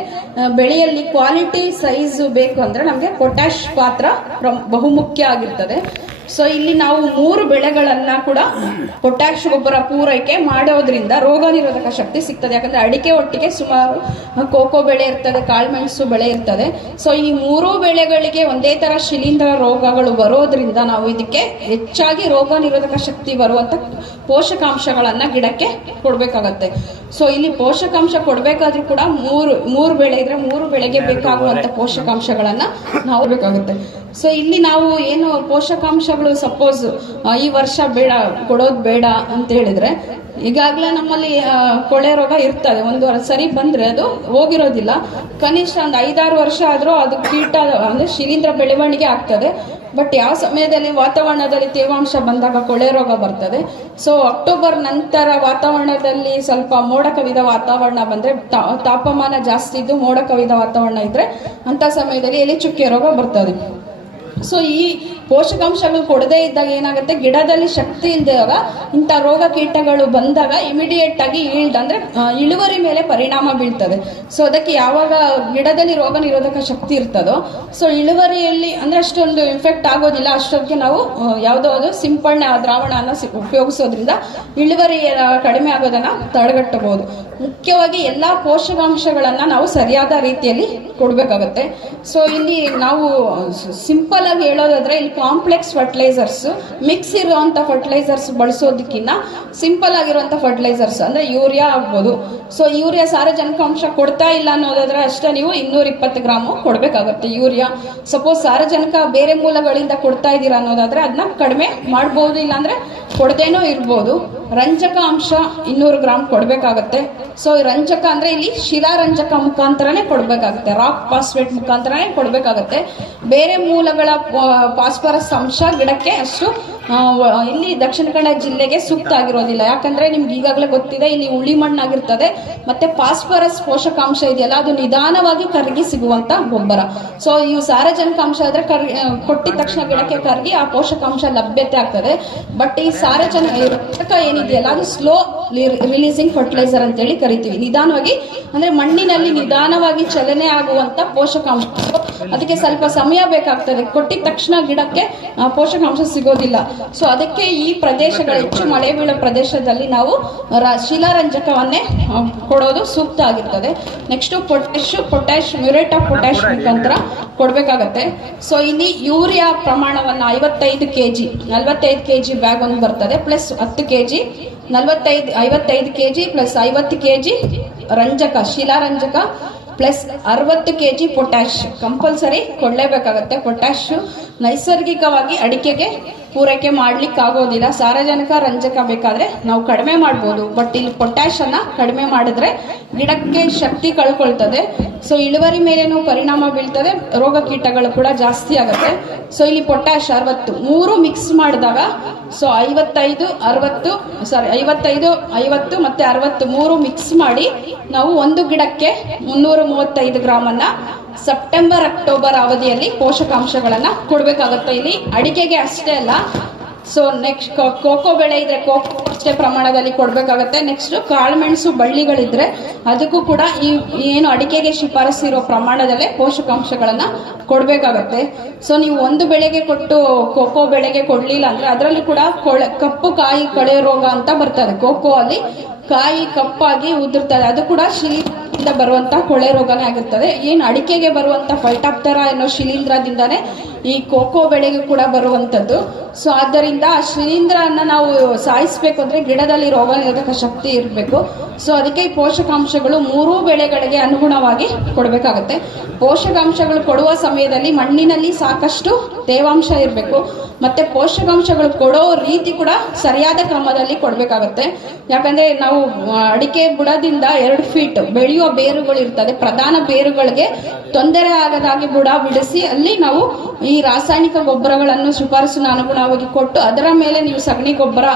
ಬೆಳೆಯಲ್ಲಿ ಕ್ವಾಲಿಟಿ ಸೈಜ್ ಬೇಕು ಅಂದ್ರೆ ನಮಗೆ ಪೊಟ್ಯಾಶ್ ಪಾತ್ರ ಬಹುಮುಖ್ಯ ಆಗಿರ್ತದೆ. ಸೊ ಇಲ್ಲಿ ನಾವು ಮೂರು ಬೆಳೆಗಳನ್ನ ಕೂಡ ಪೊಟ್ಯಾಶ್ ಗೊಬ್ಬರ ಪೂರೈಕೆ ಮಾಡೋದ್ರಿಂದ ರೋಗ ನಿರೋಧಕ ಶಕ್ತಿ ಸಿಗ್ತದೆ. ಯಾಕಂದ್ರೆ ಅಡಿಕೆ ಒಟ್ಟಿಗೆ ಸುಮಾರು ಕೋಕೋ ಬೆಳೆ ಇರ್ತದೆ ಕಾಳುಮೆಣಸು ಬೆಳೆ ಇರ್ತದೆ. ಸೊ ಈ ಮೂರು ಬೆಳೆಗಳಿಗೆ ಒಂದೇ ತರ ಶಿಲೀಂಧ್ರ ರೋಗಗಳು ಬರೋದ್ರಿಂದ ನಾವು ಇದಕ್ಕೆ ಹೆಚ್ಚಾಗಿ ರೋಗ ನಿರೋಧಕ ಶಕ್ತಿ ಬರುವಂತ ಪೋಷಕಾಂಶಗಳನ್ನ ಗಿಡಕ್ಕೆ ಕೊಡ್ಬೇಕಾಗತ್ತೆ. ಸೊ ಇಲ್ಲಿ ಪೋಷಕಾಂಶ ಕೊಡ್ಬೇಕಾದ್ರೂ ಕೂಡ ಮೂರು ಮೂರು ಬೆಳೆ ಇದ್ರೆ ಮೂರು ಬೆಳೆಗೆ ಬೇಕಾಗುವಂತ ಪೋಷಕಾಂಶಗಳನ್ನ ನಾವು ಬೇಕಾಗುತ್ತೆ ಸೊ ಇಲ್ಲಿ ನಾವು ಏನು ಪೋಷಕಾಂಶಗಳು ಸಪೋಸ್ ಈ ವರ್ಷ ಬೇಡ, ಕೊಡೋದು ಬೇಡ ಅಂತ ಹೇಳಿದ್ರೆ, ಈಗಾಗಲೇ ನಮ್ಮಲ್ಲಿ ಕೊಳೆ ರೋಗ ಇರ್ತದೆ. ಒಂದು ಸರಿ ಬಂದ್ರೆ ಅದು ಹೋಗಿರೋದಿಲ್ಲ. ಕನಿಷ್ಠ ಒಂದು ಐದಾರು ವರ್ಷ ಆದ್ರೂ ಅದು ಕೀಟ, ಅಂದ್ರೆ ಶಿಲೀಂಧ್ರ ಬೆಳವಣಿಗೆ ಆಗ್ತದೆ. ಬಟ್ ಯಾವ ಸಮಯದಲ್ಲಿ ವಾತಾವರಣದಲ್ಲಿ ತೇವಾಂಶ ಬಂದಾಗ ಕೊಳೆ ರೋಗ ಬರ್ತದೆ? ಸೊ ಅಕ್ಟೋಬರ್ ನಂತರ ವಾತಾವರಣದಲ್ಲಿ ಸ್ವಲ್ಪ ಮೋಡ ಕವಿದ ವಾತಾವರಣ ಬಂದ್ರೆ ತಾಪಮಾನ ಜಾಸ್ತಿ ಇದ್ದು ಮೋಡ ಕವಿದ ವಾತಾವರಣ ಇದ್ರೆ, ಅಂತ ಸಮಯದಲ್ಲಿ ಎಲೆ ಚುಕ್ಕೆ ರೋಗ ಬರ್ತದೆ. ಸೊ ಈ ಪೋಷಕಾಂಶಗಳು ಕೊಡದೇ ಇದ್ದಾಗ ಏನಾಗುತ್ತೆ? ಗಿಡದಲ್ಲಿ ಶಕ್ತಿ ಇಲ್ದಾಗ ಇಂಥ ರೋಗ ಕೀಟಗಳು ಬಂದಾಗ ಇಮಿಡಿಯೇಟ್ ಆಗಿ ಈಲ್ಡ್ ಅಂದ್ರೆ ಇಳುವರಿ ಮೇಲೆ ಪರಿಣಾಮ ಬೀಳ್ತದೆ. ಸೊ ಅದಕ್ಕೆ ಯಾವಾಗ ಗಿಡದಲ್ಲಿ ರೋಗ ನಿರೋಧಕ ಶಕ್ತಿ ಇರ್ತದೋ ಸೊ ಇಳುವರಿಯಲ್ಲಿ ಅಂದ್ರೆ ಅಷ್ಟೊಂದು ಇನ್ಫೆಕ್ಟ್ ಆಗೋದಿಲ್ಲ. ಅಷ್ಟೊತ್ತಿಗೆ ನಾವು ಯಾವುದೋ ಅದು ಸಿಂಪಡಣೆ, ಆ ಉಪಯೋಗಿಸೋದ್ರಿಂದ ಇಳುವರಿ ಕಡಿಮೆ ಆಗೋದನ್ನ ತಡೆಗಟ್ಟಬಹುದು. ಮುಖ್ಯವಾಗಿ ಎಲ್ಲಾ ಪೋಷಕಾಂಶಗಳನ್ನ ನಾವು ಸರಿಯಾದ ರೀತಿಯಲ್ಲಿ ಕೊಡಬೇಕಾಗತ್ತೆ. ಸೊ ಇಲ್ಲಿ ನಾವು ಸಿಂಪಲ್ ಆಗಿ ಹೇಳೋದಾದ್ರೆ ಇಲ್ಲಿ ಕಾಂಪ್ಲೆಕ್ಸ್ ಫರ್ಟಿಲೈಸರ್ಸ್ ಮಿಕ್ಸ್ ಇರುವಂತ ಫರ್ಟಿಲೈಸರ್ಸ್ ಬಳಸೋದಕ್ಕಿಂತ ಸಿಂಪಲ್ ಆಗಿರುವಂತ ಫರ್ಟಿಲೈಸರ್ಸ್ ಅಂದ್ರೆ ಯೂರಿಯಾ ಆಗ್ಬೋದು. ಸೊ ಯೂರಿಯಾ ಸಾರಜನಕ ಅಂಶ ಕೊಡ್ತಾ ಇಲ್ಲ ಅನ್ನೋದಾದ್ರೆ ಅಷ್ಟೇ ನೀವು ಇನ್ನೂರ ಇಪ್ಪತ್ತು ಗ್ರಾಮು ಕೊಡ್ಬೇಕಾಗತ್ತೆ ಯೂರಿಯಾ. ಸಪೋಸ್ ಸಾರಜನಕ ಬೇರೆ ಮೂಲಗಳಿಂದ ಕೊಡ್ತಾ ಇದ್ದೀರಾ ಅನ್ನೋದಾದ್ರೆ ಅದನ್ನ ಕಡಿಮೆ ಮಾಡ್ಬೋದು ಇಲ್ಲಾಂದ್ರೆ ಕೊಡದೇನೂ ಇರ್ಬೋದು. ರಂಜಕ ಅಂಶ ಇನ್ನೂರು ಗ್ರಾಮ್ ಕೊಡಬೇಕಾಗತ್ತೆ. ಸೊ ರಂಜಕ ಅಂದರೆ ಇಲ್ಲಿ ಶಿಲಾರಂಜಕ ಮುಖಾಂತರನೇ ಕೊಡಬೇಕಾಗುತ್ತೆ. ರಾಕ್ ಫಾಸ್ಫೇಟ್ ಮುಖಾಂತರನೇ ಕೊಡಬೇಕಾಗತ್ತೆ. ಬೇರೆ ಮೂಲಗಳ ಫಾಸ್ಫರಸ್ ಅಂಶ ಗಿಡಕ್ಕೆ ಅಷ್ಟು ಇಲ್ಲಿ ದಕ್ಷಿಣ ಕನ್ನಡ ಜಿಲ್ಲೆಗೆ ಸೂಕ್ತ ಆಗಿರೋದಿಲ್ಲ. ಯಾಕಂದರೆ ನಿಮ್ಗೆ ಈಗಾಗಲೇ ಗೊತ್ತಿದೆ, ಇಲ್ಲಿ ಉಳಿ ಮಣ್ಣಾಗಿರ್ತದೆ, ಮತ್ತು ಫಾಸ್ಫರಸ್ ಪೋಷಕಾಂಶ ಇದೆಯಲ್ಲ, ಅದು ನಿಧಾನವಾಗಿ ಕರಗಿ ಸಿಗುವಂಥ ಗೊಬ್ಬರ. ಸೊ ಇವು ಸಾರಜನಕ ಅಂಶ ಆದರೆ ಕೊಟ್ಟಿದ ತಕ್ಷಣ ಗಿಡಕ್ಕೆ ಕರಗಿ ಆ ಪೋಷಕಾಂಶ ಲಭ್ಯತೆ ಆಗ್ತದೆ. ಬಟ್ ಈ ಸಾರಜನಕ ಈ ರಂಜಕ ಏನಿದೆಯಲ್ಲ ಅದು ಸ್ಲೋ ರಿಲೀಸಿಂಗ್ ಫರ್ಟಿಲೈಸರ್ ಅಂತೇಳಿ ಕರಿತೀವಿ. ನಿಧಾನವಾಗಿ, ಅಂದ್ರೆ ಮಣ್ಣಿನಲ್ಲಿ ನಿಧಾನವಾಗಿ ಚಲನೆ ಆಗುವಂತ ಪೋಷಕಾಂಶ. ಅದಕ್ಕೆ ಸ್ವಲ್ಪ ಸಮಯ ಬೇಕಾಗ್ತದೆ. ಕೊಟ್ಟಿದ ತಕ್ಷಣ ಗಿಡಕ್ಕೆ ಪೋಷಕಾಂಶ ಸಿಗೋದಿಲ್ಲ. ಸೊ ಅದಕ್ಕೆ ಈ ಪ್ರದೇಶಗಳು ಹೆಚ್ಚು ಮಳೆ ಬೀಳೋ ಪ್ರದೇಶದಲ್ಲಿ ನಾವು ಶಿಲಾರಂಜಕವನ್ನೇ ಕೊಡೋದು ಸೂಕ್ತ ಆಗಿರ್ತದೆ. Next potash potash muriate of potash ಮುಖಾಂತರ ಕೊಡಬೇಕಾಗತ್ತೆ. ಸೊ ಇಲ್ಲಿ ಯೂರಿಯಾ ಪ್ರಮಾಣವನ್ನು ಐವತ್ತೈದು ಕೆ ಜಿ ನಲವತ್ತೈದು ಕೆ ಜಿ ಬ್ಯಾಗ್ ಒಂದು ಬರ್ತದೆ, ಪ್ಲಸ್ ಹತ್ತು ಕೆ ಜಿ ನಲವತ್ತೈದು, ಐವತ್ತೈದು ಕೆ ಜಿ ಪ್ಲಸ್ ಐವತ್ತು ಕೆ ಜಿ ರಂಜಕ, ಶಿಲಾರಂಜಕ ಪ್ಲಸ್ ಅರವತ್ತು ಕೆ ಜಿ ಪೊಟ್ಯಾಶ್ ಕಂಪಲ್ಸರಿ ಕೊಡಲೇಬೇಕಾಗತ್ತೆ ಪೊಟ್ಯಾಶು ನೈಸರ್ಗಿಕವಾಗಿ ಅಡಿಕೆಗೆ ಪೂರೈಕೆ ಮಾಡ್ಲಿಕ್ಕೆ ಆಗೋದಿಲ್ಲ ಸಾರಜನಕ, ರಂಜಕ ಬೇಕಾದ್ರೆ ನಾವು ಕಡಿಮೆ ಮಾಡ್ಬೋದು. ಬಟ್ ಇಲ್ಲಿ ಪೊಟ್ಯಾಶ್ ಅನ್ನ ಕಡಿಮೆ ಮಾಡಿದ್ರೆ ಗಿಡಕ್ಕೆ ಶಕ್ತಿ ಕಳ್ಕೊಳ್ತದೆ. ಸೊ ಇಳುವರಿ ಮೇಲೇನೂ ಪರಿಣಾಮ ಬೀಳ್ತದೆ. ರೋಗ ಕೀಟಗಳು ಕೂಡ ಜಾಸ್ತಿ ಆಗುತ್ತೆ. ಸೊ ಇಲ್ಲಿ ಪೊಟ್ಯಾಶ್ ಅರವತ್ತು. ಮೂರು ಮಿಕ್ಸ್ ಮಾಡಿದಾಗ ಸೊ ಐವತ್ತೈದು, ಅರವತ್ತು ಸಾರಿ ಐವತ್ತೈದು, ಐವತ್ತು ಮತ್ತೆ ಅರವತ್ತು ಮೂರು ಮಿಕ್ಸ್ ಮಾಡಿ ನಾವು ಒಂದು ಗಿಡಕ್ಕೆ ಮುನ್ನೂರ ಮೂವತ್ತೈದು ಗ್ರಾಮನ್ನ ಸೆಪ್ಟೆಂಬರ್ ಅಕ್ಟೋಬರ್ ಅವಧಿಯಲ್ಲಿ ಪೋಷಕಾಂಶಗಳನ್ನು ಕೊಡಬೇಕಾಗುತ್ತೆ ಇಲ್ಲಿ. ಅಡಿಕೆಗೆ ಅಷ್ಟೇ ಅಲ್ಲ. ಸೊ ನೆಕ್ಸ್ಟ್ ಕೋಕೋ ಬೆಳೆ ಇದ್ರೆ ಕೋಕೋ ಅಷ್ಟೇ ಪ್ರಮಾಣದಲ್ಲಿ ಕೊಡಬೇಕಾಗತ್ತೆ. ನೆಕ್ಸ್ಟ್ ಕಾಳುಮೆಣಸು ಬಳ್ಳಿಗಳಿದ್ರೆ ಅದಕ್ಕೂ ಕೂಡ ಈ, ಏನು ಅಡಿಕೆಗೆ ಶಿಫಾರಸಿರೋ ಪ್ರಮಾಣದಲ್ಲೇ ಪೋಷಕಾಂಶಗಳನ್ನ ಕೊಡಬೇಕಾಗತ್ತೆ. ಸೊ ನೀವು ಒಂದು ಬೆಳೆಗೆ ಕೊಟ್ಟು ಕೋಕೋ ಬೆಳೆಗೆ ಕೊಡ್ಲಿಲ್ಲ ಅಂದ್ರೆ ಅದರಲ್ಲೂ ಕೂಡ ಕೊಳೆ, ಕಪ್ಪು ಕಾಯಿ ಕಳೆ ರೋಗ ಅಂತ ಬರ್ತದೆ ಕೋಕೋ ಅಲ್ಲಿ ಕಾಯಿ ಕಪ್ಪಾಗಿ ಉದುರ್ತದೆ ಅದು ಕೂಡ ಶಿಲೀಂಧ್ರದಿಂದ ಬರುವಂತ ಕೊಳೆ ರೋಗನೇ ಆಗಿರ್ತದೆ. ಏನು ಅಡಿಕೆಗೆ ಬರುವಂತ ಫೈಟಾಪ್ತರ ಅನ್ನೋ ಶಿಲೀಂಧ್ರದಿಂದಾನೇ ಈ ಕೋಕೋ ಬೆಳೆಗೆ ಕೂಡ ಬರುವಂತದ್ದು ಸೊ ಆದ್ದರಿಂದ ಆ ಶಿಲೀಂಧ್ರನ್ನ ನಾವು ಸಾಯಿಸ್ಬೇಕು ಅಂದ್ರೆ ಗಿಡದಲ್ಲಿ ರೋಗ ನಿರೋಧಕ ಶಕ್ತಿ ಇರಬೇಕು. ಸೊ ಅದಕ್ಕೆ ಈ ಪೋಷಕಾಂಶಗಳು ಮೂರೂ ಬೆಳೆಗಳಿಗೆ ಅನುಗುಣವಾಗಿ ಕೊಡಬೇಕಾಗತ್ತೆ. ಪೋಷಕಾಂಶಗಳು ಕೊಡುವ ಸಮಯದಲ್ಲಿ ಮಣ್ಣಿನಲ್ಲಿ ಸಾಕಷ್ಟು ತೇವಾಂಶ ಇರಬೇಕು. ಮತ್ತೆ ಪೋಷಕಾಂಶಗಳು ಕೊಡೋ ರೀತಿ ಕೂಡ ಸರಿಯಾದ ಕ್ರಮದಲ್ಲಿ ಕೊಡಬೇಕಾಗತ್ತೆ. ಯಾಕಂದ್ರೆ ನಾವು ಆ, ಅಡಿಕೆ ಬುಡದಿಂದ ಎರಡು ಫೀಟ್ ಬೆಳೆಯುವ ಬೇರುಗಳು ಇರ್ತದೆ. ಪ್ರಧಾನ ಬೇರುಗಳಿಗೆ ತೊಂದರೆ ಆಗದಾಗಿ ಬುಡ ಬಿಡಿಸಿ ಅಲ್ಲಿ ನಾವು ಈ ರಾಸಾಯನಿಕ ಗೊಬ್ಬರಗಳನ್ನು ಶಿಫಾರಸಿನ ಅನುಗುಣವಾಗಿ ಕೊಟ್ಟು ಅದರ ಮೇಲೆ ನೀವು ಸಗಣಿ ಗೊಬ್ಬರ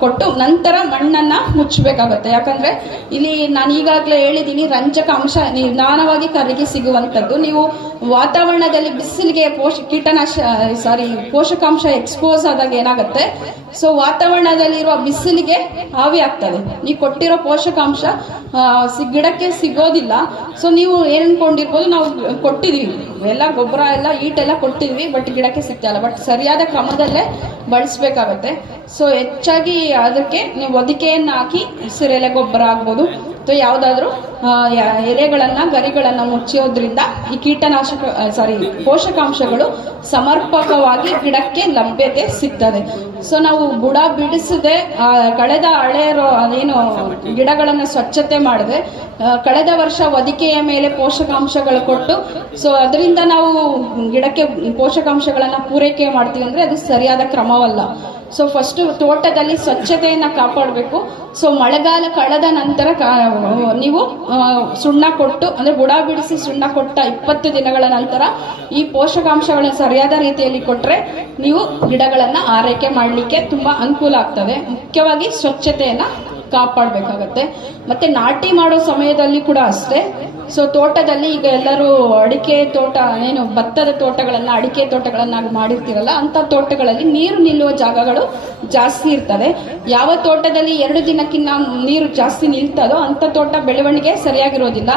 ಕೊಟ್ಟು ನಂತರ ಮಣ್ಣನ್ನ ಮುಚ್ಚಬೇಕಾಗುತ್ತೆ. ಯಾಕಂದ್ರೆ ಇಲ್ಲಿ ನಾನು ಈಗಾಗಲೇ ಹೇಳಿದ್ದೀನಿ ರಂಜಕ ಅಂಶ ನಿಧಾನವಾಗಿ ಕರಗಿ ಸಿಗುವಂತದ್ದು ನೀವು ವಾತಾವರಣದಲ್ಲಿ ಬಿಸಿಲಿಗೆ ಪೋಷ ಕೀಟನಾಶ ಸಾರಿ ಪೋಷಕಾಂಶ ಎಕ್ಸ್ಪೋಸ್ ಆದಾಗ ಏನಾಗುತ್ತೆ? ಸೊ ವಾತಾವರಣದಲ್ಲಿರುವ ಬಿಸಿಲಿಗೆ ಆವಿ ಆಗ್ತದೆ ನೀವು ಕೊಟ್ಟಿರೋ ಪೋಷಕಾಂಶ ಗಿಡಕ್ಕೆ ಸಿಗೋದಿಲ್ಲ. ಸೊ ನೀವು ಅನ್ಕೊಂಡಿರ್ಬೋದು ನಾವು ಕೊಟ್ಟಿದೀವಿ. ಎಲ್ಲ ಗೊಬ್ಬರ ಎಲ್ಲ ಈಟೆಲ್ಲ ಕೊಟ್ಟಿದ್ವಿ ಬಟ್ ಗಿಡಕ್ಕೆ ಸಿಗ್ತಾ ಇಲ್ಲ. ಬಟ್ ಸರಿಯಾದ ಕ್ರಮದಲ್ಲೇ ಬಳಸಬೇಕಾಗತ್ತೆ. ಸೊ ಹೆಚ್ಚಾಗಿ ಅದಕ್ಕೆ ನೀವು ಹೊದಿಕೆಯನ್ನು ಹಾಕಿ ಹಸಿರೆಲೆ ಗೊಬ್ಬರ ಆಗ್ಬೋದು ಅಥವಾ ಯಾವುದಾದ್ರೂ ಎಲೆಗಳನ್ನ, ಗರಿಗಳನ್ನ ಮುಚ್ಚೋದ್ರಿಂದ ಈ ಕೀಟನಾಶಕ ಸಾರಿ ಪೋಷಕಾಂಶಗಳು ಸಮರ್ಪಕವಾಗಿ ಗಿಡಕ್ಕೆ ಲಭ್ಯತೆ ಸಿಗ್ತದೆ. ಸೊ ನಾವು ಬುಡ ಬಿಡಿಸದೆ ಕಳೆದ ಹಳೆ ಏನು ಗಿಡಗಳನ್ನು ಸ್ವಚ್ಛತೆ ಮಾಡದೆ ಕಳೆದ ವರ್ಷ ಹೊದಿಕೆಯ ಮೇಲೆ ಪೋಷಕಾಂಶಗಳು ಕೊಟ್ಟು ಸೊ ಅದರಿಂದ ನಾವು ಗಿಡಕ್ಕೆ ಪೋಷಕಾಂಶಗಳನ್ನ ಪೂರೈಕೆ ಮಾಡ್ತೀವಿ ಅಂದ್ರೆ ಅದು ಸರಿಯಾದ ಕ್ರಮವಲ್ಲ. ಸೊ ಫಸ್ಟ್ ತೋಟದಲ್ಲಿ ಸ್ವಚ್ಛತೆಯನ್ನು ಕಾಪಾಡಬೇಕು. ಸೊ ಮಳೆಗಾಲ ಕಳೆದ ನಂತರ ನೀವು ಸುಣ್ಣ ಕೊಟ್ಟು, ಅಂದ್ರೆ ಬುಡ ಬಿಡಿಸಿ ಸುಣ್ಣ ಕೊಟ್ಟ ಇಪ್ಪತ್ತು ದಿನಗಳ ನಂತರ ಈ ಪೋಷಕಾಂಶಗಳನ್ನ ಸರಿಯಾದ ರೀತಿಯಲ್ಲಿ ಕೊಟ್ರೆ ನೀವು ಗಿಡಗಳನ್ನು ಆರೈಕೆ ಮಾಡಲಿಕ್ಕೆ ತುಂಬಾ ಅನುಕೂಲ ಆಗ್ತದೆ. ಮುಖ್ಯವಾಗಿ ಸ್ವಚ್ಛತೆಯನ್ನ ಕಾಪಾಡಬೇಕಾಗತ್ತೆ. ಮತ್ತೆ ನಾಟಿ ಮಾಡೋ ಸಮಯದಲ್ಲಿ ಕೂಡ ಅಷ್ಟೇ. ಸೊ ತೋಟದಲ್ಲಿ ಈಗ ಎಲ್ಲರೂ ಅಡಿಕೆ ತೋಟ, ಏನು ಭತ್ತದ ತೋಟಗಳನ್ನ, ಅಡಿಕೆ ತೋಟಗಳನ್ನಾಗಿ ಮಾಡಿರ್ತೀರಲ್ಲ ಅಂತ ತೋಟಗಳಲ್ಲಿ ನೀರು ನಿಲ್ಲುವ ಜಾಗಗಳು ಜಾಸ್ತಿ ಇರ್ತದೆ ಯಾವ ತೋಟದಲ್ಲಿ ಎರಡು ದಿನಕ್ಕಿಂತ ನೀರು ಜಾಸ್ತಿ ನಿಲ್ತದೋ ಅಂತ ತೋಟ ಬೆಳವಣಿಗೆ ಸರಿಯಾಗಿರೋದಿಲ್ಲ.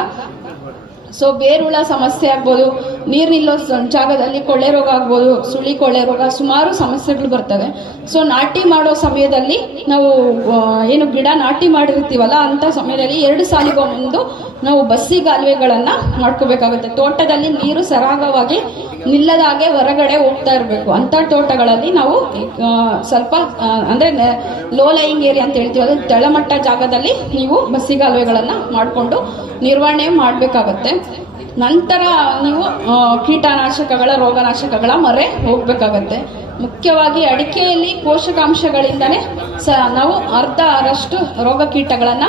ಸೊ ಬೇರುಳ ಸಮಸ್ಯೆ ಆಗ್ಬೋದು ನೀರು ನಿಲ್ಲೋ ಜಾಗದಲ್ಲಿ ಕೊಳ್ಳೆ ರೋಗ ಆಗ್ಬೋದು, ಸುಳಿ ಕೊಳ್ಳೆ ರೋಗ, ಸುಮಾರು ಸಮಸ್ಯೆಗಳು ಬರ್ತವೆ. ಸೊ ನಾಟಿ ಮಾಡೋ ಸಮಯದಲ್ಲಿ ನಾವು ಏನು ಗಿಡ ನಾಟಿ ಮಾಡಿರ್ತೀವಲ್ಲ, ಅಂತ ಸಮಯದಲ್ಲಿ ಎರಡು ಸಾಲಿಗೊಂದು ನಾವು ಬಸ್ಸಿಗಾಲುವೆಗಳನ್ನು ಮಾಡ್ಕೋಬೇಕಾಗುತ್ತೆ. ತೋಟದಲ್ಲಿ ನೀರು ಸರಾಗವಾಗಿ ನಿಲ್ಲದ ಹಾಗೆ ಹೊರಗಡೆ ಹೋಗ್ತಾ ಇರಬೇಕು. ಅಂತ ತೋಟಗಳಲ್ಲಿ ನಾವು ಸ್ವಲ್ಪ ಅಂದ್ರೆ ಲೋ ಲೈಯಿಂಗ್ ಏರಿಯಾ ಅಂತ ಹೇಳ್ತೀವಿ. ಅದು ತಳಮಟ್ಟ ಜಾಗದಲ್ಲಿ ನೀವು ಬಸ್ಸಿಗಾಲುವೆಗಳನ್ನ ಮಾಡಿಕೊಂಡು ನಿರ್ವಹಣೆ ಮಾಡಬೇಕಾಗತ್ತೆ. ನಂತರ ನೀವು ಕೀಟನಾಶಕಗಳ, ರೋಗನಾಶಕಗಳ ಮರೆ ಹೋಗ್ಬೇಕಾಗತ್ತೆ. ಮುಖ್ಯವಾಗಿ ಅಡಿಕೆಯಲ್ಲಿ ಪೋಷಕಾಂಶಗಳಿಂದಲೇ ಸ, ನಾವು ಅರ್ಧ ಅರಷ್ಟು ರೋಗ ಕೀಟಗಳನ್ನ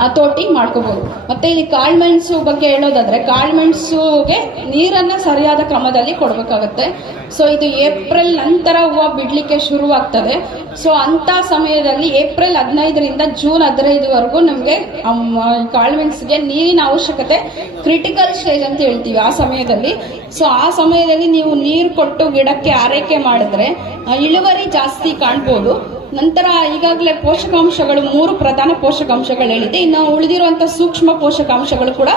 ಹತೋಟಿ ಮಾಡ್ಕೋಬಹುದು ಮತ್ತೆ ಇಲ್ಲಿ ಕಾಳ್ಮೆಣಸು ಬಗ್ಗೆ ಹೇಳೋದಾದ್ರೆ ಕಾಳ್ಮೆಣಸುಗೆ ನೀರನ್ನ ಸರಿಯಾದ ಕ್ರಮದಲ್ಲಿ ಕೊಡಬೇಕಾಗತ್ತೆ. ಸೊ ಇದು ಏಪ್ರಿಲ್ ನಂತರ ಹೂವು ಬಿಡ್ಲಿಕ್ಕೆ ಶುರುವಾಗ್ತದೆ. ಸೊ ಅಂತ ಸಮಯದಲ್ಲಿ ಏಪ್ರಿಲ್ ಹದಿನೈದರಿಂದ ಜೂನ್ ಹದಿನೈದುವರೆಗೂ ನಮಗೆ ಕಾಳುಮೆಣಸಿಗೆ ನೀರಿನ ಅವಶ್ಯಕತೆ ಕ್ರಿಟಿಕಲ್ ಸ್ಟೇಜ್ ಅಂತ ಹೇಳ್ತೀವಿ ಆ ಸಮಯದಲ್ಲಿ. ಸೊ ಆ ಸಮಯದಲ್ಲಿ ನೀವು ನೀರು ಕೊಟ್ಟು ಗಿಡಕ್ಕೆ ಆರೈಕೆ ಮಾಡಿದ್ರೆ ಇಳುವರಿ ಜಾಸ್ತಿ ಕಾಣ್ಬೋದು. ನಂತರ ಈಗಾಗಲೇ ಪೋಷಕಾಂಶಗಳು, ಮೂರು ಪ್ರಧಾನ ಪೋಷಕಾಂಶಗಳು ಹೇಳಿದೆ. ಇನ್ನು ಉಳಿದಿರುವಂಥ ಸೂಕ್ಷ್ಮ ಪೋಷಕಾಂಶಗಳು ಕೂಡ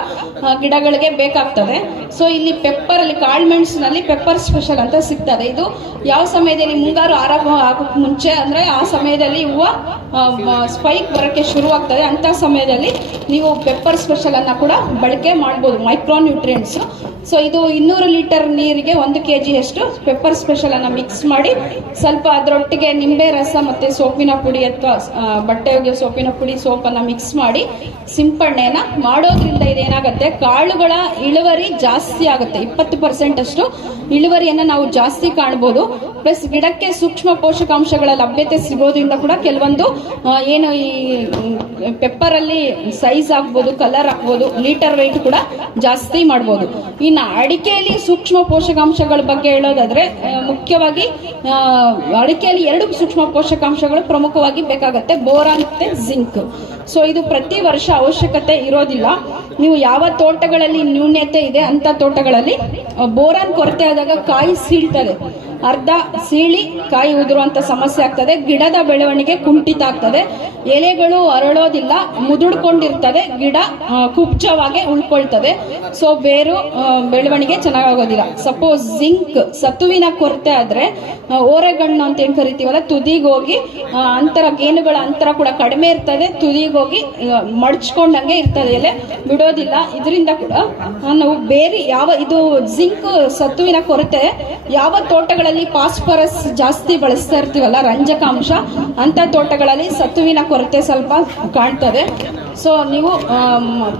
ಗಿಡಗಳಿಗೆ ಬೇಕಾಗ್ತದೆ. ಸೊ ಇಲ್ಲಿ ಪೆಪ್ಪರ್ ಅಲ್ಲಿ ಕಾಳುಮೆಣಸಿನಲ್ಲಿ ಪೆಪ್ಪರ್ ಸ್ಪೆಷಲ್ ಅಂತ ಸಿಗ್ತದೆ. ಇದು ಯಾವ ಸಮಯದಲ್ಲಿ ಮುಂಗಾರು ಆರಂಭ ಆಗೋಕ್ಕೆ ಮುಂಚೆ, ಅಂದರೆ ಆ ಸಮಯದಲ್ಲಿ ಹೂವು ಸ್ಪೈಕ್ ಬರೋಕ್ಕೆ ಶುರುವಾಗ್ತದೆ. ಅಂಥ ಸಮಯದಲ್ಲಿ ನೀವು ಪೆಪ್ಪರ್ ಸ್ಪೆಷಲ್ ಅನ್ನ ಕೂಡ ಬಳಕೆ ಮಾಡ್ಬೋದು ಮೈಕ್ರೋ ನ್ಯೂಟ್ರಿಯೆಂಟ್ಸ್ ಸೊ ಇದು ಇನ್ನೂರು ಲೀಟರ್ ನೀರಿಗೆ ಒಂದು ಕೆ ಜಿಯಷ್ಟು ಪೆಪ್ಪರ್ ಸ್ಪೆಷಲ್ ಅನ್ನ ಮಿಕ್ಸ್ ಮಾಡಿ ಸ್ವಲ್ಪ ಅದರೊಟ್ಟಿಗೆ ನಿಂಬೆ ರಸ ಮತ್ತೆ ಸೋಪಿನ ಪುಡಿ ಅಥವಾ ಬಟ್ಟೆ ಒಗೆಯೋ ಸೋಪಿನ ಪುಡಿ ಸೋಪನ್ನ ಮಿಕ್ಸ್ ಮಾಡಿ ಸಿಂಪಡಣೆನ ಮಾಡೋದ್ರಿಂದ ಇದೇನಾಗುತ್ತೆ? ಕಾಳುಗಳ ಇಳುವರಿ ಜಾಸ್ತಿ ಆಗುತ್ತೆ. ಇಪ್ಪತ್ತು ಪರ್ಸೆಂಟ್ ಅಷ್ಟು ಇಳುವರಿಯನ್ನು ನಾವು ಜಾಸ್ತಿ ಕಾಣ್ಬೋದು. ಪ್ಲಸ್ ಗಿಡಕ್ಕೆ ಸೂಕ್ಷ್ಮ ಪೋಷಕಾಂಶಗಳ ಲಭ್ಯತೆ ಸಿಗೋದ್ರಿಂದ ಕೂಡ ಕೆಲವೊಂದು ಏನು ಈ ಪೆಪ್ಪರ್ ಅಲ್ಲಿ ಸೈಜ್ ಆಗ್ಬೋದು, ಕಲರ್ ಆಗ್ಬೋದು, ಲೀಟರ್ ವೈಟ್ ಕೂಡ ಜಾಸ್ತಿ ಮಾಡ್ಬೋದು. ಇನ್ನು ಅಡಿಕೆಯಲ್ಲಿ ಸೂಕ್ಷ್ಮ ಪೋಷಕಾಂಶಗಳ ಬಗ್ಗೆ ಹೇಳೋದಾದ್ರೆ ಮುಖ್ಯವಾಗಿ ಅಡಿಕೆಯಲ್ಲಿ ಎರಡು ಸೂಕ್ಷ್ಮ ಪೋಷಕಾಂಶಗಳು ಪ್ರಮುಖವಾಗಿ ಬೇಕಾಗುತ್ತೆ. ಬೋರಾನ್ ಮತ್ತೆ ಜಿಂಕ್. ಸೊ ಇದು ಪ್ರತಿ ವರ್ಷ ಅವಶ್ಯಕತೆ ಇರೋದಿಲ್ಲ. ನೀವು ಯಾವ ತೋಟಗಳಲ್ಲಿ ನ್ಯೂನ್ಯತೆ ಇದೆ ಅಂತ ತೋಟಗಳಲ್ಲಿ ಬೋರಾನ್ ಕೊರತೆ ಆದಾಗ ಕಾಯಿ ಸೀಳ್ತದೆ. ಅರ್ಧ ಸೀಳಿ ಕಾಯಿ ಉದುರುವಂತ ಸಮಸ್ಯೆ ಆಗ್ತದೆ. ಗಿಡದ ಬೆಳವಣಿಗೆ ಕುಂಠಿತ ಆಗ್ತದೆ. ಎಲೆಗಳು ಅರಳೋದಿಲ್ಲ, ಮುದುಡ್ಕೊಂಡಿರ್ತದೆ. ಗಿಡ ಕುಬ್ಜವಾಗಿ ಉಳ್ಕೊಳ್ತದೆ. ಸೊ ಬೇರು ಬೆಳವಣಿಗೆ ಚೆನ್ನಾಗಾಗೋದಿಲ್ಲ. ಸಪೋಸ್ ಜಿಂಕ್ ಸತುವಿನ ಕೊರತೆ ಆದ್ರೆ ಓರೆಗಣ್ಣು ಅಂತ ಏನ್ ಕರಿತೀವಲ್ಲ ತುದಿಗೋಗಿ ಅಂತರ, ಗೇನುಗಳ ಅಂತರ ಕೂಡ ಕಡಿಮೆ ಇರ್ತದೆ. ತುದಿಗೆ ಹೋಗಿ ಮಡ್ಚ್ಕೊಂಡಂಗೆ ಇರ್ತದೆ ಎಲೆ, ಬಿಡೋದಿಲ್ಲ. ಇದರಿಂದ ಕೂಡ ನಾವು ಬೇರೆ ಯಾವ, ಇದು ಜಿಂಕ್ ಸತ್ತುವಿನ ಕೊರತೆ, ಯಾವ ತೋಟಗಳಲ್ಲಿ ಫಾಸ್ಫರಸ್ ಜಾಸ್ತಿ ಬಳಸ್ತಾ ಇರ್ತೀವಲ್ಲ, ರಂಜಕಾಂಶ, ಅಂತ ತೋಟಗಳಲ್ಲಿ ಸತ್ತುವಿನ ಕೊರತೆ ಸ್ವಲ್ಪ ಕಾಣ್ತದೆ. ಸೊ ನೀವು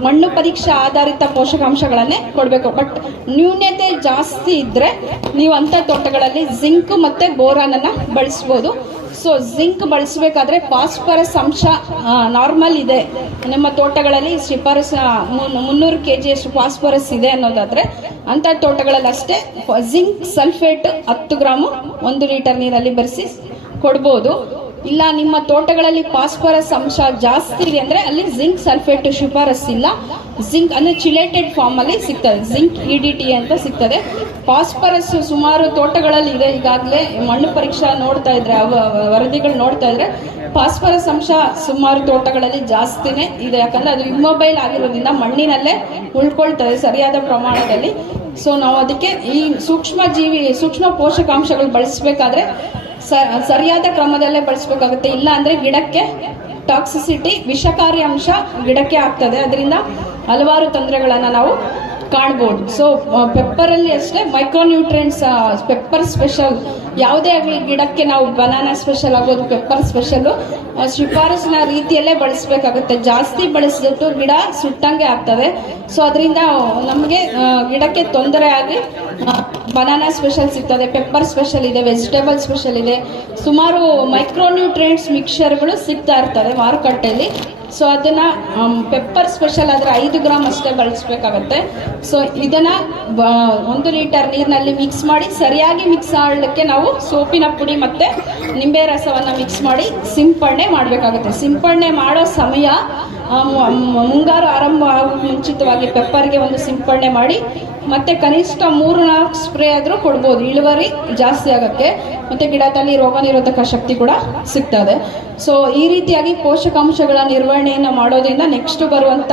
ಮಣ್ಣು ಪರೀಕ್ಷಾ ಆಧಾರಿತ ಪೋಷಕಾಂಶಗಳನ್ನೇ ಕೊಡಬೇಕು. ಬಟ್ ನ್ಯೂನ್ಯತೆ ಜಾಸ್ತಿ ಇದ್ರೆ, ನೀವು ಅಂತ ತೋಟಗಳಲ್ಲಿ ಜಿಂಕ್ ಮತ್ತೆ ಬೋರಾನ್ ಅನ್ನ ಬಳಸ್ಬೋದು. ಸೊ ಜಿಂಕ್ ಬಳಸಬೇಕಾದ್ರೆ ಫಾಸ್ಫರಸ್ ಅಂಶ ನಾರ್ಮಲ್ ಇದೆ. ನಿಮ್ಮ ತೋಟಗಳಲ್ಲಿ ಶಿಫಾರಸ್ ಮುನ್ನೂರು ಕೆ ಜಿಯಷ್ಟು ಫಾಸ್ಫರಸ್ ಇದೆ ಅನ್ನೋದಾದ್ರೆ ಅಂತ ತೋಟಗಳಲ್ಲಿ ಅಷ್ಟೇ ಜಿಂಕ್ ಸಲ್ಫೇಟ್ ಹತ್ತು ಗ್ರಾಮು ಒಂದು ಲೀಟರ್ ನೀರಲ್ಲಿ ಬರೆಸಿ ಕೊಡ್ಬೋದು. ಇಲ್ಲ, ನಿಮ್ಮ ತೋಟಗಳಲ್ಲಿ ಫಾಸ್ಫರಸ್ ಅಂಶ ಜಾಸ್ತಿ ಇದೆ ಅಂದ್ರೆ ಅಲ್ಲಿ ಜಿಂಕ್ ಸಲ್ಫೇಟ್ ಶಿಫಾರಸ್ ಇಲ್ಲ. ಜಿಂಕ್ ಅಂದ್ರೆ ಚಿಲೇಟೆಡ್ ಫಾರ್ಮ್ ಅಲ್ಲಿ ಸಿಗ್ತದೆ. ಜಿಂಕ್ ಟಿ ಅಂತ ಸಿಗ್ತದೆ. ಫಾಸ್ಫರಸ್ ಸುಮಾರು ತೋಟಗಳಲ್ಲಿ ಇದೆ. ಈಗಾಗಲೇ ಮಣ್ಣು ಪರೀಕ್ಷಾ ನೋಡ್ತಾ ಇದ್ರೆ ವರದಿಗಳು ನೋಡ್ತಾ ಇದ್ರೆ ಫಾಸ್ಫರಸ್ ಅಂಶ ಸುಮಾರು ತೋಟಗಳಲ್ಲಿ ಜಾಸ್ತಿನೇ ಇದೆ. ಯಾಕಂದ್ರೆ ಅದು ಇಮ್ಮೊಬೈಲ್ ಆಗಿರೋದ್ರಿಂದ ಮಣ್ಣಿನಲ್ಲೇ ಉಳ್ಕೊಳ್ತದೆ ಸರಿಯಾದ ಪ್ರಮಾಣದಲ್ಲಿ. ಸೊ ನಾವು ಅದಕ್ಕೆ ಈ ಸೂಕ್ಷ್ಮ ಜೀವಿ ಸೂಕ್ಷ್ಮ ಪೋಷಕಾಂಶಗಳು ಬಳಸಬೇಕಾದ್ರೆ ಸರಿಯಾದ ಕ್ರಮದಲ್ಲೇ ಬಳಸಬೇಕಾಗುತ್ತೆ. ಇಲ್ಲ ಅಂದ್ರೆ ಗಿಡಕ್ಕೆ ಟಾಕ್ಸಿಸಿಟಿ ವಿಷಕಾರಿ ಅಂಶ ಗಿಡಕ್ಕೆ ಆಗ್ತದೆ. ಅದರಿಂದ ಹಲವಾರು ತೊಂದರೆಗಳನ್ನು ನಾವು ಕಾಣ್ಬೋದು. ಸೊ ಪೆಪ್ಪರಲ್ಲಿ ಅಷ್ಟೇ ಮೈಕ್ರೋನ್ಯೂಟ್ರೆಂಟ್ಸ್ ಪೆಪ್ಪರ್ ಸ್ಪೆಷಲ್ ಯಾವುದೇ ಆಗಲಿ ಗಿಡಕ್ಕೆ ನಾವು ಬನಾನಾ ಸ್ಪೆಷಲ್ ಆಗೋದು ಪೆಪ್ಪರ್ ಸ್ಪೆಷಲ್ ಶಿಫಾರಸಿನ ರೀತಿಯಲ್ಲೇ ಬಳಸಬೇಕಾಗುತ್ತೆ. ಜಾಸ್ತಿ ಬಳಸಿದಟ್ಟು ಗಿಡ ಸುಟ್ಟಂಗೆ ಆಗ್ತದೆ. ಸೊ ಅದರಿಂದ ನಮಗೆ ಗಿಡಕ್ಕೆ ತೊಂದರೆ ಆಗಿ ಬನಾನಾ ಸ್ಪೆಷಲ್ ಸಿಗ್ತದೆ ಪೆಪ್ಪರ್ ಸ್ಪೆಷಲ್ ಇದೆ ವೆಜಿಟೇಬಲ್ ಸ್ಪೆಷಲ್ ಇದೆ. ಸುಮಾರು ಮೈಕ್ರೋನ್ಯೂಟ್ರಿಯೆಂಟ್ಸ್ ಮಿಕ್ಸರ್ಗಳು ಸಿಗ್ತಾ ಇರ್ತವೆ ಮಾರುಕಟ್ಟೆಯಲ್ಲಿ. ಸೊ ಅದನ್ನ ಪೆಪ್ಪರ್ ಸ್ಪೆಷಲ್ ಆದ್ರೆ ಐದು ಗ್ರಾಮ್ ಅಷ್ಟೇ ಬಳಸಬೇಕಾಗತ್ತೆ ಸೊ ಇದನ್ನ ಒಂದು ಲೀಟರ್ ನೀರಿನಲ್ಲಿ ಮಿಕ್ಸ್ ಮಾಡಿ, ಸರಿಯಾಗಿ ಮಿಕ್ಸ್ ಮಾಡಲಿಕ್ಕೆ ನಾವು ಸೋಪಿನ ಪುಡಿ ಮತ್ತೆ ನಿಂಬೆ ರಸವನ್ನ ಮಿಕ್ಸ್ ಮಾಡಿ, ಸಿಂಪಡಣೆ ಮಾಡಬೇಕಾಗುತ್ತೆ. ಸಿಂಪಡಣೆ ಮಾಡೋ ಸಮಯ ಮುಂಗಾರು ಆರಂಭ ಆಗೋ ಮುಂಚಿತವಾಗಿ ಪೆಪ್ಪರ್ಗೆ ಒಂದು ಸಿಂಪಡಣೆ ಮಾಡಿ, ಮತ್ತೆ ಕನಿಷ್ಠ ಮೂರು ನಾಲ್ಕು ಸ್ಪ್ರೇ ಆದರೂ ಕೊಡ್ಬೋದು. ಇಳುವರಿ ಜಾಸ್ತಿ ಆಗೋಕ್ಕೆ ಮತ್ತು ಗಿಡದಲ್ಲಿ ರೋಗ ನಿರೋಧಕ ಶಕ್ತಿ ಕೂಡ ಸಿಗ್ತದೆ. ಸೊ ಈ ರೀತಿಯಾಗಿ ಪೋಷಕಾಂಶಗಳ ನಿರ್ವಹಣೆಯನ್ನು ಮಾಡೋದ್ರಿಂದ ನೆಕ್ಸ್ಟ್ ಬರುವಂಥ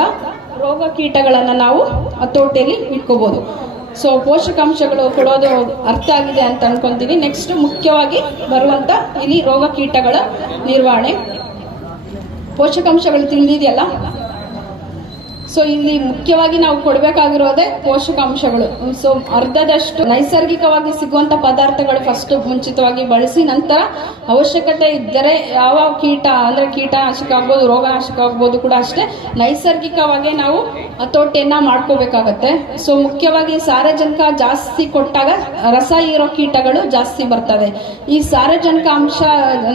ರೋಗ ಕೀಟಗಳನ್ನು ನಾವು ಹತೋಟಿಯಲ್ಲಿ ಇಟ್ಕೋಬೋದು. ಸೊ ಪೋಷಕಾಂಶಗಳು ಕೊಡೋದು ಅರ್ಥ ಆಗಿದೆ ಅಂತ ಅನ್ಕೊಂತೀನಿ ನೆಕ್ಸ್ಟ್ ಮುಖ್ಯವಾಗಿ ಬರುವಂತ ಇಲ್ಲಿ ರೋಗ ಕೀಟಗಳ ನಿರ್ವಹಣೆ. ಪೋಷಕಾಂಶಗಳು ತಿಳಿದಿದೆಯಲ್ಲ? ಸೊ ಇಲ್ಲಿ ಮುಖ್ಯವಾಗಿ ನಾವು ಕೊಡಬೇಕಾಗಿರೋದೇ ಪೋಷಕಾಂಶಗಳು. ಸೊ ಅರ್ಧದಷ್ಟು ನೈಸರ್ಗಿಕವಾಗಿ ಸಿಗುವಂತ ಪದಾರ್ಥಗಳು ಫಸ್ಟ್ ಮುಂಚಿತವಾಗಿ ಬಳಸಿ ನಂತರ ಅವಶ್ಯಕತೆ ಇದ್ದರೆ ಯಾವ ಕೀಟ, ಅಂದ್ರೆ ಕೀಟನಾಶಕ ಆಗ್ಬೋದು, ರೋಗನಾಶಕ ಆಗ್ಬೋದು ಕೂಡ ಅಷ್ಟೇ ನೈಸರ್ಗಿಕವಾಗಿ ನಾವು ಹತೋಟಿಯನ್ನ ಮಾಡ್ಕೋಬೇಕಾಗತ್ತೆ. ಸೊ ಮುಖ್ಯವಾಗಿ ಸಾರಜನಕ ಜಾಸ್ತಿ ಕೊಟ್ಟಾಗ ರಸ ಇರೋ ಕೀಟಗಳು ಜಾಸ್ತಿ ಬರ್ತದೆ. ಈ ಸಾರಜನಕ ಅಂಶ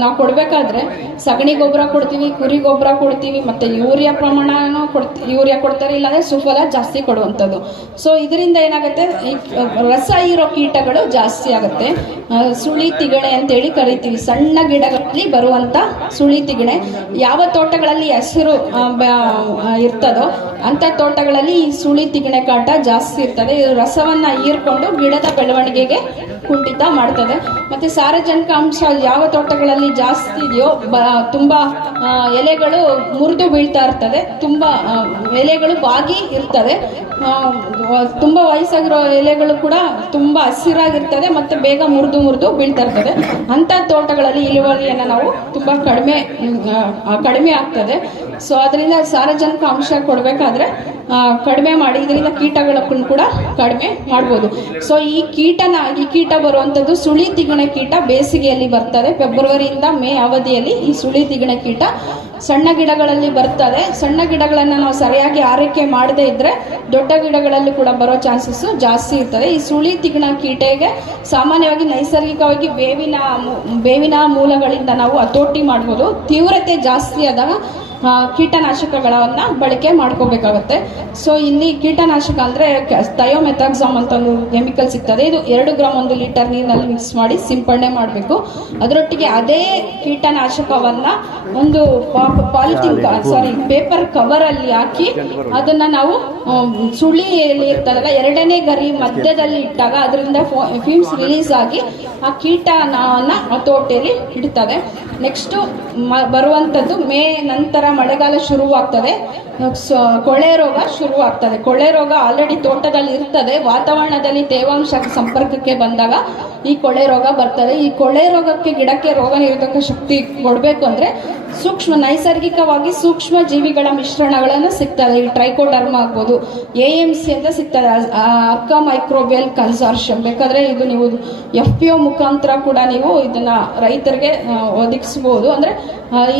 ನಾವು ಕೊಡಬೇಕಾದ್ರೆ ಸಗಣಿ ಗೊಬ್ಬರ ಕೊಡ್ತೀವಿ, ಕುರಿ ಗೊಬ್ಬರ ಕೊಡ್ತೀವಿ, ಮತ್ತೆ ಯೂರಿಯಾ ಪ್ರಮಾಣನೂ ಕೊಡ್ತೀವಿ ಯೂರಿಯಾ ಕೊಡ್ತಾರೆ ಇಲ್ಲಾಂದ್ರೆ ಸುಫಲ ಜಾಸ್ತಿ ಕೊಡುವಂಥದ್ದು. ಸೊ ಇದರಿಂದ ಏನಾಗುತ್ತೆ? ರಸ ಇರೋ ಕೀಟಗಳು ಜಾಸ್ತಿ ಆಗುತ್ತೆ. ಸುಳಿ ತಿಗಣೆ ಅಂತೇಳಿ ಕರಿತೀವಿ. ಸಣ್ಣ ಗಿಡಗಳಲ್ಲಿ ಬರುವಂತ ಸುಳಿ ತಿಗಣೆ. ಯಾವ ತೋಟಗಳಲ್ಲಿ ಹಸಿರು ಇರ್ತದೋ ಅಂತ ತೋಟಗಳಲ್ಲಿ ಈ ಸುಳಿ ತಿಗಣೆ ಕಾಟ ಜಾಸ್ತಿ ಇರ್ತದೆ. ಇದು ರಸವನ್ನ ಹೀರ್ಕೊಂಡು ಗಿಡದ ಬೆಳವಣಿಗೆಗೆ ಕುಂಠಿತ ಮಾಡ್ತದೆ. ಮತ್ತೆ ಸಾರಜನಕ ಅಂಶ ಯಾವ ತೋಟಗಳಲ್ಲಿ ಜಾಸ್ತಿ ಇದೆಯೋ ಬ ತುಂಬಾ ಎಲೆಗಳು ಮುರಿದು ಬೀಳ್ತಾ ಇರ್ತದೆ. ತುಂಬಾ ಆ, ಎಲೆಗಳು ಬಾಗಿ ಇರ್ತವೆ. ತುಂಬ ವಯಸ್ಸಾಗಿರೋ ಎಲೆಗಳು ಕೂಡ ತುಂಬಾ ಹಸಿರಾಗಿರ್ತದೆ ಮತ್ತೆ ಬೇಗ ಮುರಿದು ಮುರಿದು ಬೀಳ್ತಾ ಇರ್ತದೆ. ಅಂತ ತೋಟಗಳಲ್ಲಿ ಇಳುವರಿಯನ್ನು ನಾವು ತುಂಬಾ ಕಡಿಮೆ ಕಡಿಮೆ ಆಗ್ತದೆ. ಸೊ ಅದರಿಂದ ಸಾರಜನಕ ಅಂಶ ಕೊಡಬೇಕಾದ್ರೆ ಕಡಿಮೆ ಮಾಡಿ, ಇದರಿಂದ ಕೀಟಗಳನ್ನು ಕೂಡ ಕಡಿಮೆ ಮಾಡ್ಬೋದು. ಸೊ ಈ ಕೀಟನ, ಈ ಕೀಟ ಬರುವಂಥದ್ದು ಸುಳಿ ತಿಗಣ ಕೀಟ ಬೇಸಿಗೆಯಲ್ಲಿ ಬರ್ತದೆ. ಫೆಬ್ರವರಿಯಿಂದ ಮೇ ಅವಧಿಯಲ್ಲಿ ಈ ಸುಳಿ ತಿಗಣ ಕೀಟ ಸಣ್ಣ ಗಿಡಗಳಲ್ಲಿ ಬರ್ತದೆ. ಸಣ್ಣ ಗಿಡಗಳನ್ನು ನಾವು ಸರಿಯಾಗಿ ಆರೈಕೆ ಮಾಡದೇ ಇದ್ರೆ ದೊಡ್ಡ ಗಿಡಗಳಲ್ಲಿ ಕೂಡ ಬರೋ ಚಾನ್ಸಸ್ ಜಾಸ್ತಿ ಇರ್ತದೆ. ಈ ಸುಳಿ ತಿಗ್ಣ ಕೀಟೆಗೆ ಸಾಮಾನ್ಯವಾಗಿ ನೈಸರ್ಗಿಕವಾಗಿ ಬೇವಿನ ಬೇವಿನ ಮೂಲಗಳಿಂದ ನಾವು ಹತೋಟಿ ಮಾಡ್ಬೋದು. ತೀವ್ರತೆ ಜಾಸ್ತಿ ಆದಾಗ ಕೀಟನಾಶಕಗಳನ್ನ ಬಳಕೆ ಮಾಡ್ಕೋಬೇಕಾಗತ್ತೆ. ಸೊ ಇಲ್ಲಿ ಕೀಟನಾಶಕ ಅಂದ್ರೆ ಥಯೋಮೆಥಾಕ್ಸಾಮ್ ಅಂತ ಒಂದು ಕೆಮಿಕಲ್ ಸಿಗ್ತದೆ. ಇದು ಎರಡು ಗ್ರಾಮ್ ಒಂದು ಲೀಟರ್ ನೀರಿನಲ್ಲಿ ಮಿಕ್ಸ್ ಮಾಡಿ ಸಿಂಪಡಣೆ ಮಾಡಬೇಕು. ಅದರೊಟ್ಟಿಗೆ ಅದೇ ಕೀಟನಾಶಕವನ್ನು ಒಂದು ಪಾಲಿಥಿನ್ ಸಾರಿ ಪೇಪರ್ ಕವರ್ ಅಲ್ಲಿ ಹಾಕಿ ಅದನ್ನ ನಾವು ಸುಳಿ ಸುಳಿಯಲ್ಲಿ ಇರ್ತದಲ್ಲ ಎರಡನೇ ಗರಿ ಮಧ್ಯದಲ್ಲಿ ಇಟ್ಟಾಗ ಅದರಿಂದ ಫ್ಯೂಮ್ಸ್ ರಿಲೀಸ್ ಆಗಿ ಆ ಕೀಟನ ತೋಟೆಯಲ್ಲಿ ಇಡ್ತದೆ. ನೆಕ್ಸ್ಟ್ ಬರುವಂಥದ್ದು ಮೇ ನಂತರ ಮಳೆಗಾಲ ಶುರುವಾಗ್ತದೆ. ಕೊಳೆ ರೋಗ ಶುರುವಾಗ್ತದೆ. ಕೊಳೆ ರೋಗ ಆಲ್ರೆಡಿ ತೋಟದಲ್ಲಿ ಇರ್ತದೆ. ವಾತಾವರಣದಲ್ಲಿ ತೇವಾಂಶ ಸಂಪರ್ಕಕ್ಕೆ ಬಂದಾಗ ಈ ಕೊಳೆ ರೋಗ ಬರ್ತದೆ. ಈ ಕೊಳೆ ರೋಗಕ್ಕೆ ಗಿಡಕ್ಕೆ ರೋಗ ನಿರೋಧಕ ಶಕ್ತಿ ಕೊಡಬೇಕು ಅಂದ್ರೆ ಸೂಕ್ಷ್ಮ, ನೈಸರ್ಗಿಕವಾಗಿ ಸೂಕ್ಷ್ಮ ಜೀವಿಗಳ ಮಿಶ್ರಣಗಳನ್ನು ಸಿಗ್ತದೆ. ಈ ಟ್ರೈಕೋಡರ್ಮ್ ಆಗ್ಬೋದು, ಎ ಎಂ ಸಿ ಅಂತ ಸಿಗ್ತದೆ. Arka microbial consortium. ಬೇಕಾದ್ರೆ ಇದು ನೀವು ಎಫ್ ಪಿ ಒ ಮುಖಾಂತರ ಕೂಡ ನೀವು ಇದನ್ನ ರೈತರಿಗೆ ಒದಗಿಸಬಹುದು ಅಂದ್ರೆ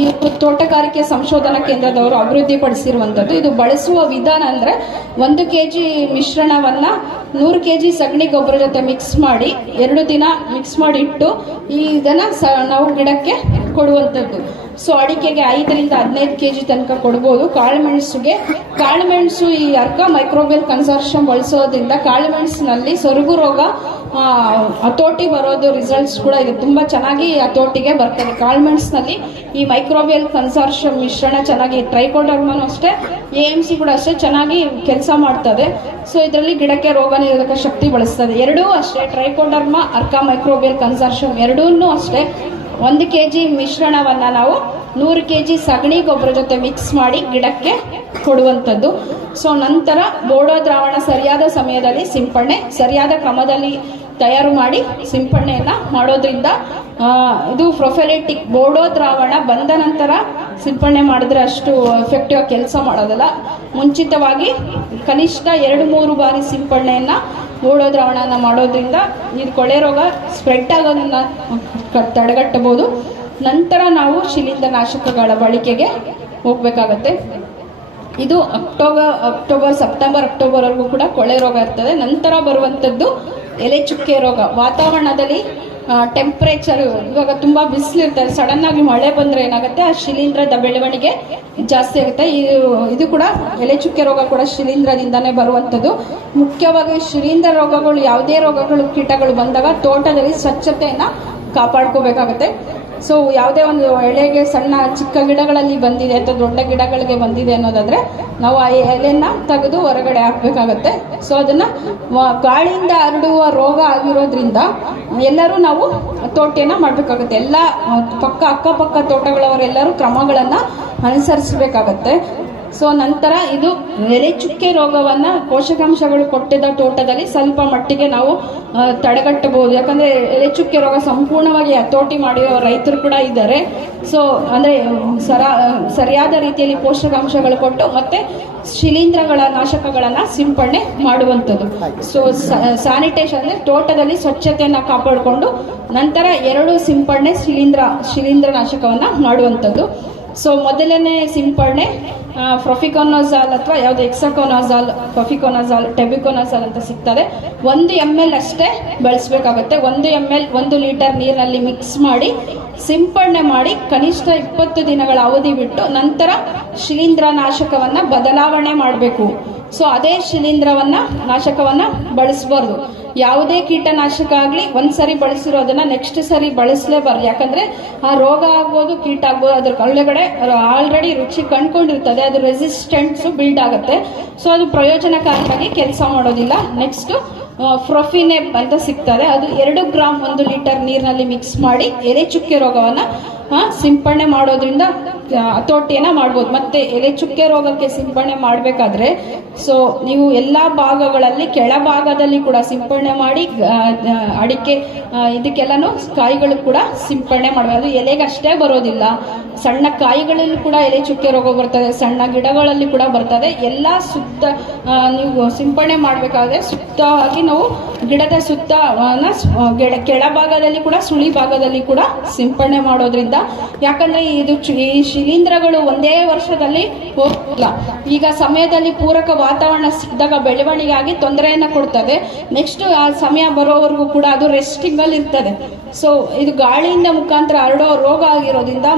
ಈ ತೋಟಗಾರಿಕೆ ಸಂಶೋಧನಾ ಕೇಂದ್ರದವರು ಅಭಿವೃದ್ಧಿಪಡಿಸಿರುವಂಥದ್ದು. ಇದು ಬಳಸುವ ವಿಧಾನ ಅಂದ್ರೆ ಒಂದು ಕೆ ಜಿ ಮಿಶ್ರಣವನ್ನ ನೂರು ಕೆ ಜಿ ಸಗಣಿ ಗೊಬ್ಬರ ಜೊತೆ ಮಿಕ್ಸ್ ಮಾಡಿ, ಎರಡು ದಿನ ಮಿಕ್ಸ್ ಮಾಡಿ ಇಟ್ಟು, ಈ ಇದನ್ನ ಸ ನಾವು ಗಿಡಕ್ಕೆ ಕೊಡುವಂಥದ್ದು. ಸೊ ಅಡಿಕೆಗೆ ಐದರಿಂದ ಹದಿನೈದು ಕೆ ಜಿ ತನಕ ಕೊಡ್ಬೋದು. ಕಾಳುಮೆಣಸಿಗೆ, ಕಾಳುಮೆಣಸು ಈ ಅರ್ಕ ಮೈಕ್ರೋಬಿಯಲ್ ಕನ್ಸರ್ಷನ್ ಬಳಸೋದ್ರಿಂದ ಕಾಳುಮೆಣಸಿನಲ್ಲಿ ಸೊರಗು ರೋಗ ಹತೋಟಿ ಬರೋದು ರಿಸಲ್ಟ್ಸ್ ಕೂಡ ಇದೆ. ತುಂಬ ಚೆನ್ನಾಗಿ ಹತೋಟಿಗೆ ಬರ್ತದೆ. ಕಾಳ್ಮೆಂಟ್ಸ್ನಲ್ಲಿ ಈ ಮೈಕ್ರೋಬಿಯಲ್ ಕನ್ಸಾರ್ಷಿಯಂ ಮಿಶ್ರಣ ಚೆನ್ನಾಗಿ ಟ್ರೈಕೋಡರ್ಮನು ಅಷ್ಟೇ ಎ ಎಂ ಸಿ ಕೂಡ ಅಷ್ಟೇ ಚೆನ್ನಾಗಿ ಕೆಲಸ ಮಾಡ್ತದೆ. ಸೊ ಇದರಲ್ಲಿ ಗಿಡಕ್ಕೆ ರೋಗ ನಿರೋಧಕ ಶಕ್ತಿ ಬಳಸ್ತದೆ. ಎರಡೂ ಅಷ್ಟೇ ಟ್ರೈಕೋಡರ್ಮ ಅರ್ಕ ಮೈಕ್ರೋಬಿಯಲ್ ಕನ್ಸಾರ್ಷಿಯಂ ಎರಡೂ ಅಷ್ಟೇ. ಒಂದು ಕೆ ಜಿ ಮಿಶ್ರಣವನ್ನು ನಾವು ನೂರು ಕೆ ಜಿ ಸಗಣಿ ಗೊಬ್ಬರ ಜೊತೆ ಮಿಕ್ಸ್ ಮಾಡಿ ಗಿಡಕ್ಕೆ ಕೊಡುವಂಥದ್ದು. ಸೊ ನಂತರ ಬೋಡೋ ದ್ರಾವಣ ಸರಿಯಾದ ಸಮಯದಲ್ಲಿ ಸಿಂಪಡಣೆ, ಸರಿಯಾದ ಕ್ರಮದಲ್ಲಿ ತಯಾರು ಮಾಡಿ ಸಿಂಪಡಣೆಯನ್ನು ಮಾಡೋದ್ರಿಂದ ಇದು ಪ್ರೊಫೆಲೆಟಿಕ್ ಬೋಡೋ ದ್ರಾವಣ ಬಂದ ನಂತರ ಸಿಂಪಡಣೆ ಮಾಡಿದ್ರೆ ಅಷ್ಟು ಎಫೆಕ್ಟಿವ್ ಕೆಲಸ ಮಾಡೋದಲ್ಲ. ಮುಂಚಿತವಾಗಿ ಕನಿಷ್ಠ ಎರಡು, ಮೂರು ಬಾರಿ ಸಿಂಪಡಣೆಯನ್ನು ಬೋಡೋ ದ್ರಾವಣನ ಮಾಡೋದ್ರಿಂದ ಇದು ಕೊಳೆ ರೋಗ ಸ್ಪ್ರೆಡ್ ಆಗೋದನ್ನು ತಡೆಗಟ್ಟಬಹುದು. ನಂತರ ನಾವು ಶಿಲೀಂಧ್ರನಾಶಕಗಳ ಬಳಕೆಗೆ ಹೋಗ್ಬೇಕಾಗತ್ತೆ. ಇದು ಅಕ್ಟೋಬರ್ ಅಕ್ಟೋಬರ್, ಸೆಪ್ಟೆಂಬರ್, ಅಕ್ಟೋಬರ್ವರೆಗೂ ಕೂಡ ಕೊಳೆ ರೋಗ ಇರ್ತದೆ. ನಂತರ ಬರುವಂಥದ್ದು ಎಲೆ ಚುಕ್ಕೆ ರೋಗ. ವಾತಾವರಣದಲ್ಲಿ ಟೆಂಪ್ರೇಚರ್ ಇವಾಗ ತುಂಬ ಬಿಸಿಲಿರ್ತದೆ. ಸಡನ್ ಆಗಿ ಮಳೆ ಬಂದರೆ ಏನಾಗುತ್ತೆ? ಆ ಶಿಲೀಂಧ್ರದ ಬೆಳವಣಿಗೆ ಜಾಸ್ತಿ ಆಗುತ್ತೆ. ಇದು ಇದು ಕೂಡ ಎಲೆ ಚುಕ್ಕೆ ರೋಗ ಕೂಡ ಶಿಲೀಂಧ್ರದಿಂದನೇ ಬರುವಂಥದ್ದು. ಮುಖ್ಯವಾಗಿ ಶಿಲೀಂಧ್ರ ರೋಗಗಳು, ಯಾವುದೇ ರೋಗಗಳು, ಕೀಟಗಳು ಬಂದಾಗ ತೋಟದಲ್ಲಿ ಸ್ವಚ್ಛತೆಯನ್ನು ಕಾಪಾಡ್ಕೋಬೇಕಾಗತ್ತೆ. ಸೊ ಯಾವುದೇ ಒಂದು ಎಳೆಗೆ ಸಣ್ಣ ಚಿಕ್ಕ ಗಿಡಗಳಲ್ಲಿ ಬಂದಿದೆ ಅಥವಾ ದೊಡ್ಡ ಗಿಡಗಳಿಗೆ ಬಂದಿದೆ ಅನ್ನೋದಾದರೆ ನಾವು ಆ ಎಲೆನ ತೆಗೆದು ಹೊರಗಡೆ ಹಾಕಬೇಕಾಗತ್ತೆ. ಸೊ ಅದನ್ನು ಗಾಳಿಯಿಂದ ಹರಡುವ ರೋಗ ಆಗಿರೋದ್ರಿಂದ ಎಲ್ಲರೂ ನಾವು ತೋಟೆಯನ್ನು ಮಾಡಬೇಕಾಗುತ್ತೆ. ಎಲ್ಲ ಪಕ್ಕ ಅಕ್ಕಪಕ್ಕ ತೋಟಗಳವರೆಲ್ಲರೂ ಕ್ರಮಗಳನ್ನು ಅನುಸರಿಸಬೇಕಾಗತ್ತೆ. ಸೊ ನಂತರ ಇದು ಎಲೆ ಚುಕ್ಕೆ ರೋಗವನ್ನ ಪೋಷಕಾಂಶಗಳು ಕೊಟ್ಟಿದ್ದ ತೋಟದಲ್ಲಿ ಸ್ವಲ್ಪ ಮಟ್ಟಿಗೆ ನಾವು ತಡೆಗಟ್ಟಬಹುದು. ಯಾಕಂದ್ರೆ ಎಲೆ ಚುಕ್ಕೆ ರೋಗ ಸಂಪೂರ್ಣವಾಗಿ ಹತೋಟಿ ಮಾಡಿರೋ ರೈತರು ಕೂಡ ಇದ್ದಾರೆ. ಸೊ, ಅಂದ್ರೆ, ಸರ, ಸರಿಯಾದ ರೀತಿಯಲ್ಲಿ ಪೋಷಕಾಂಶಗಳು ಕೊಟ್ಟು ಮತ್ತೆ ಶಿಲೀಂಧ್ರಗಳ ನಾಶಕಗಳನ್ನ ಸಿಂಪಡಣೆ ಮಾಡುವಂಥದ್ದು. ಸೊ ಸ್ಯಾನಿಟೇಷನ್ ಅಂದ್ರೆ ತೋಟದಲ್ಲಿ ಸ್ವಚ್ಛತೆಯನ್ನ ಕಾಪಾಡಿಕೊಂಡು ನಂತರ ಎರಡು ಸಿಂಪಡಣೆ ಶಿಲೀಂಧ್ರ ಶಿಲೀಂಧ್ರ ನಾಶಕವನ್ನ ಮಾಡುವಂಥದ್ದು. ಸೊ ಮೊದಲನೇ ಸಿಂಪಡಣೆ ಪ್ರೊಫಿಕೋನೋಜಾಲ್ ಅಥವಾ ಯಾವುದು ಎಕ್ಸಕೋನಾಜಾಲ್ ಪ್ರೊಫಿಕೋನಾಜಾಲ್ ಟೆಬಿಕೋನಾಜಾಲ್ ಅಂತ ಸಿಗ್ತದೆ. ಒಂದು ಎಂ ಎಲ್ ಅಷ್ಟೇ ಬಳಸಬೇಕಾಗುತ್ತೆ. ಒಂದು ಎಂ ಎಲ್, ಒಂದು ಲೀಟರ್ ನೀರಿನಲ್ಲಿ ಮಿಕ್ಸ್ ಮಾಡಿ, ಸಿಂಪಡಣೆ ಮಾಡಿ ಕನಿಷ್ಠ ಇಪ್ಪತ್ತು ದಿನಗಳ ಅವಧಿ ಬಿಟ್ಟು ನಂತರ ಶಿಲೀಂಧ್ರ ನಾಶಕವನ್ನು ಬದಲಾವಣೆ ಮಾಡಬೇಕು. ಸೊ ಅದೇ ಶಿಲೀಂಧ್ರವನ್ನು ನಾಶಕವನ್ನು ಬಳಸಬಾರ್ದು. ಯಾವುದೇ ಕೀಟನಾಶಕ ಆಗಲಿ ಒಂದ್ಸರಿ ಬಳಸಿರೋದನ್ನ ನೆಕ್ಸ್ಟ್ ಸರಿ ಬಳಸಲೇಬಾರ್ದು. ಯಾಕಂದ್ರೆ ಆ ರೋಗ ಆಗ್ಬೋದು, ಕೀಟ ಆಗ್ಬೋದು, ಅದ್ರ ಒಳಗಡೆ ಆಲ್ರೆಡಿ ರುಚಿ ಕಂಡ್ಕೊಂಡಿರ್ತದೆ. ಅದು ರೆಸಿಸ್ಟೆನ್ಸ್ ಬಿಲ್ಡ್ ಆಗುತ್ತೆ. ಸೊ ಅದು ಪ್ರಯೋಜನಕಾರಿಯಾಗಿ ಕೆಲಸ ಮಾಡೋದಿಲ್ಲ. ನೆಕ್ಸ್ಟ್ ಫ್ರೊಫಿನೆಬ್ ಅಂತ ಸಿಗ್ತದೆ. ಅದು ಎರಡು ಗ್ರಾಮ್ ಒಂದು ಲೀಟರ್ ನೀರಿನಲ್ಲಿ ಮಿಕ್ಸ್ ಮಾಡಿ ಎರೆ ಚುಕ್ಕೆ ರೋಗವನ್ನ ಆ, ಸಿಂಪಡಣೆ ಮಾಡೋದ್ರಿಂದ ಹತೋಟಿಯನ್ನ ಮಾಡ್ಬೋದು. ಮತ್ತೆ ಎಲೆ ಚುಕ್ಕೆ ರೋಗಕ್ಕೆ ಸಿಂಪಡಣೆ ಮಾಡಬೇಕಾದ್ರೆ ಸೊ ನೀವು ಎಲ್ಲಾ ಭಾಗಗಳಲ್ಲಿ ಕೆಳಭಾಗದಲ್ಲಿ ಕೂಡ ಸಿಂಪಡಣೆ ಮಾಡಿ ಅಡಿಕೆ ಇದಕ್ಕೆಲ್ಲನೂ ಕಾಯಿಗಳು ಕೂಡ ಸಿಂಪಡಣೆ ಮಾಡಬೇಕು. ಅದು ಎಲೆಗೆ ಅಷ್ಟೇ ಬರೋದಿಲ್ಲ. ಸಣ್ಣ ಕಾಯಿಗಳಲ್ಲಿ ಕೂಡ ಎಲೆ ಚುಕ್ಕೆ ರೋಗ ಬರ್ತದೆ ಸಣ್ಣ ಗಿಡಗಳಲ್ಲಿ ಕೂಡ ಬರ್ತದೆ. ಎಲ್ಲ ಸುತ್ತ ನೀವು ಸಿಂಪಡಣೆ ಮಾಡಬೇಕಾದ್ರೆ ಸುತ್ತವಾಗಿ ನಾವು ಗಿಡದ ಸುತ್ತ ಕೆಳ ಕೆಳಭಾಗದಲ್ಲಿ ಕೂಡ ಸುಳಿ ಭಾಗದಲ್ಲಿ ಕೂಡ ಸಿಂಪಡಣೆ ಮಾಡೋದ್ರಿಂದ ಯಾಕಂದ್ರೆ ಇದು ಈ ಶಿಲೀಂಧ್ರಗಳು ಒಂದೇ ವರ್ಷದಲ್ಲಿ ಹೋಗಲ್ಲ ಈಗ ಸಮಯದಲ್ಲಿ ಪೂರಕ ವಾತಾವರಣ ಸಿಕ್ಕಿದಾಗ ಬೆಳವಣಿಗೆ ಆಗಿ ತೊಂದರೆಯನ್ನ ಕೊಡ್ತದೆ. ನೆಕ್ಸ್ಟ್ ಆ ಸಮಯ ಬರೋವರೆಗೂ ಕೂಡ ಅದು ರೆಸ್ಟಿಂಗ್ ಅಲ್ಲಿ ಇರ್ತದೆ. ಸೊ ಇದು ಗಾಳಿಯಿಂದ ಮುಖಾಂತರ ಹರಡೋ ರೋಗ ಆಗಿರೋದ್ರಿಂದ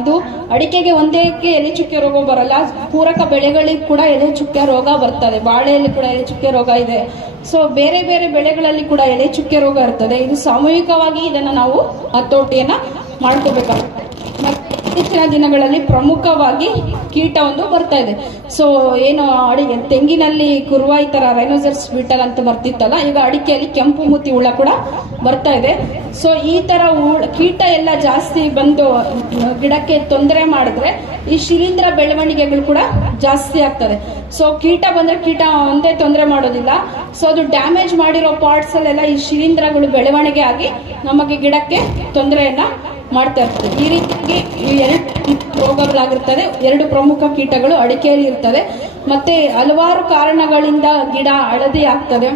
ಇದು ಅಡಿಕೆಗೆ ಒಂದೇಕ್ಕೆ ಎಲೆ ಚುಕ್ಕೆ ರೋಗ ಬರಲ್ಲ. ಪೂರಕ ಬೆಳೆಗಳಿಗೆ ಕೂಡ ಎಲೆ ಚುಕ್ಕೆ ರೋಗ ಬರ್ತದೆ. ಬಾಳೆಯಲ್ಲಿ ಕೂಡ ಎಲೆ ಚುಕ್ಕೆ ರೋಗ ಇದೆ. ಸೊ ಬೇರೆ ಬೇರೆ ಬೆಳೆಗಳಲ್ಲಿ ಕೂಡ ಎಲೆ ಚುಕ್ಕೆ ರೋಗ ಇರ್ತದೆ. ಇದು ಸಾಮೂಹಿಕವಾಗಿ ಇದನ್ನ ನಾವು ಹತೋಟಿಯನ್ನ ಮಾಡ್ಕೋಬೇಕಾಗುತ್ತೆ. ಮತ್ತೆ ಇತ್ತೀಚಿನ ದಿನಗಳಲ್ಲಿ ಪ್ರಮುಖವಾಗಿ ಕೀಟ ಒಂದು ಬರ್ತಾ ಇದೆ. ಸೊ ಏನು ಅಡಿಗೆ, ತೆಂಗಿನಲ್ಲಿ ಕುರುವಾಯಿ ತರ ರೈನೋಸರ್ಸ್ ಬೀಟಲ್ ಅಂತ ಬರ್ತಿತ್ತಲ್ಲ, ಈಗ ಅಡಿಕೆಯಲ್ಲಿ ಕೆಂಪು ಮೂತಿ ಹುಳ ಕೂಡ ಬರ್ತಾ ಇದೆ. ಸೊ ಈ ಹುಳ ಕೀಟ ಎಲ್ಲ ಜಾಸ್ತಿ ಬಂದು, ಗಿಡಕ್ಕೆ ತೊಂದರೆ ಮಾಡಿದ್ರೆ ಈ ಶಿಲೀಂಧ್ರ ಬೆಳವಣಿಗೆಗಳು ಕೂಡ ಜಾಸ್ತಿ ಆಗ್ತದೆ. ಸೊ ಕೀಟ ಬಂದರೆ ಕೀಟ ಒಂದೇ ತೊಂದರೆ ಮಾಡೋದಿಲ್ಲ. ಸೊ ಅದು ಡ್ಯಾಮೇಜ್ ಮಾಡಿರೋ ಪಾರ್ಟ್ಸ್ ಅಲ್ಲೆಲ್ಲ ಈ ಶಿಲೀಂಧ್ರಗಳು ಬೆಳವಣಿಗೆ ಆಗಿ ನಮಗೆ ಗಿಡಕ್ಕೆ ತೊಂದರೆಯನ್ನ ಮಾಡ್ತಾ ಇರ್ತದೆ. ಈ ರೀತಿಯಾಗಿ ಎರಡು ರೋಗಗಳಾಗಿರ್ತದೆ. ಎರಡು ಪ್ರಮುಖ ಕೀಟಗಳು ಅಡಿಕೆಯಲ್ಲಿ ಇರ್ತದೆ. ಮತ್ತೆ ಹಲವಾರು ಕಾರಣಗಳಿಂದ ಗಿಡ ಹಳದಿ ಆಗ್ತದೆ.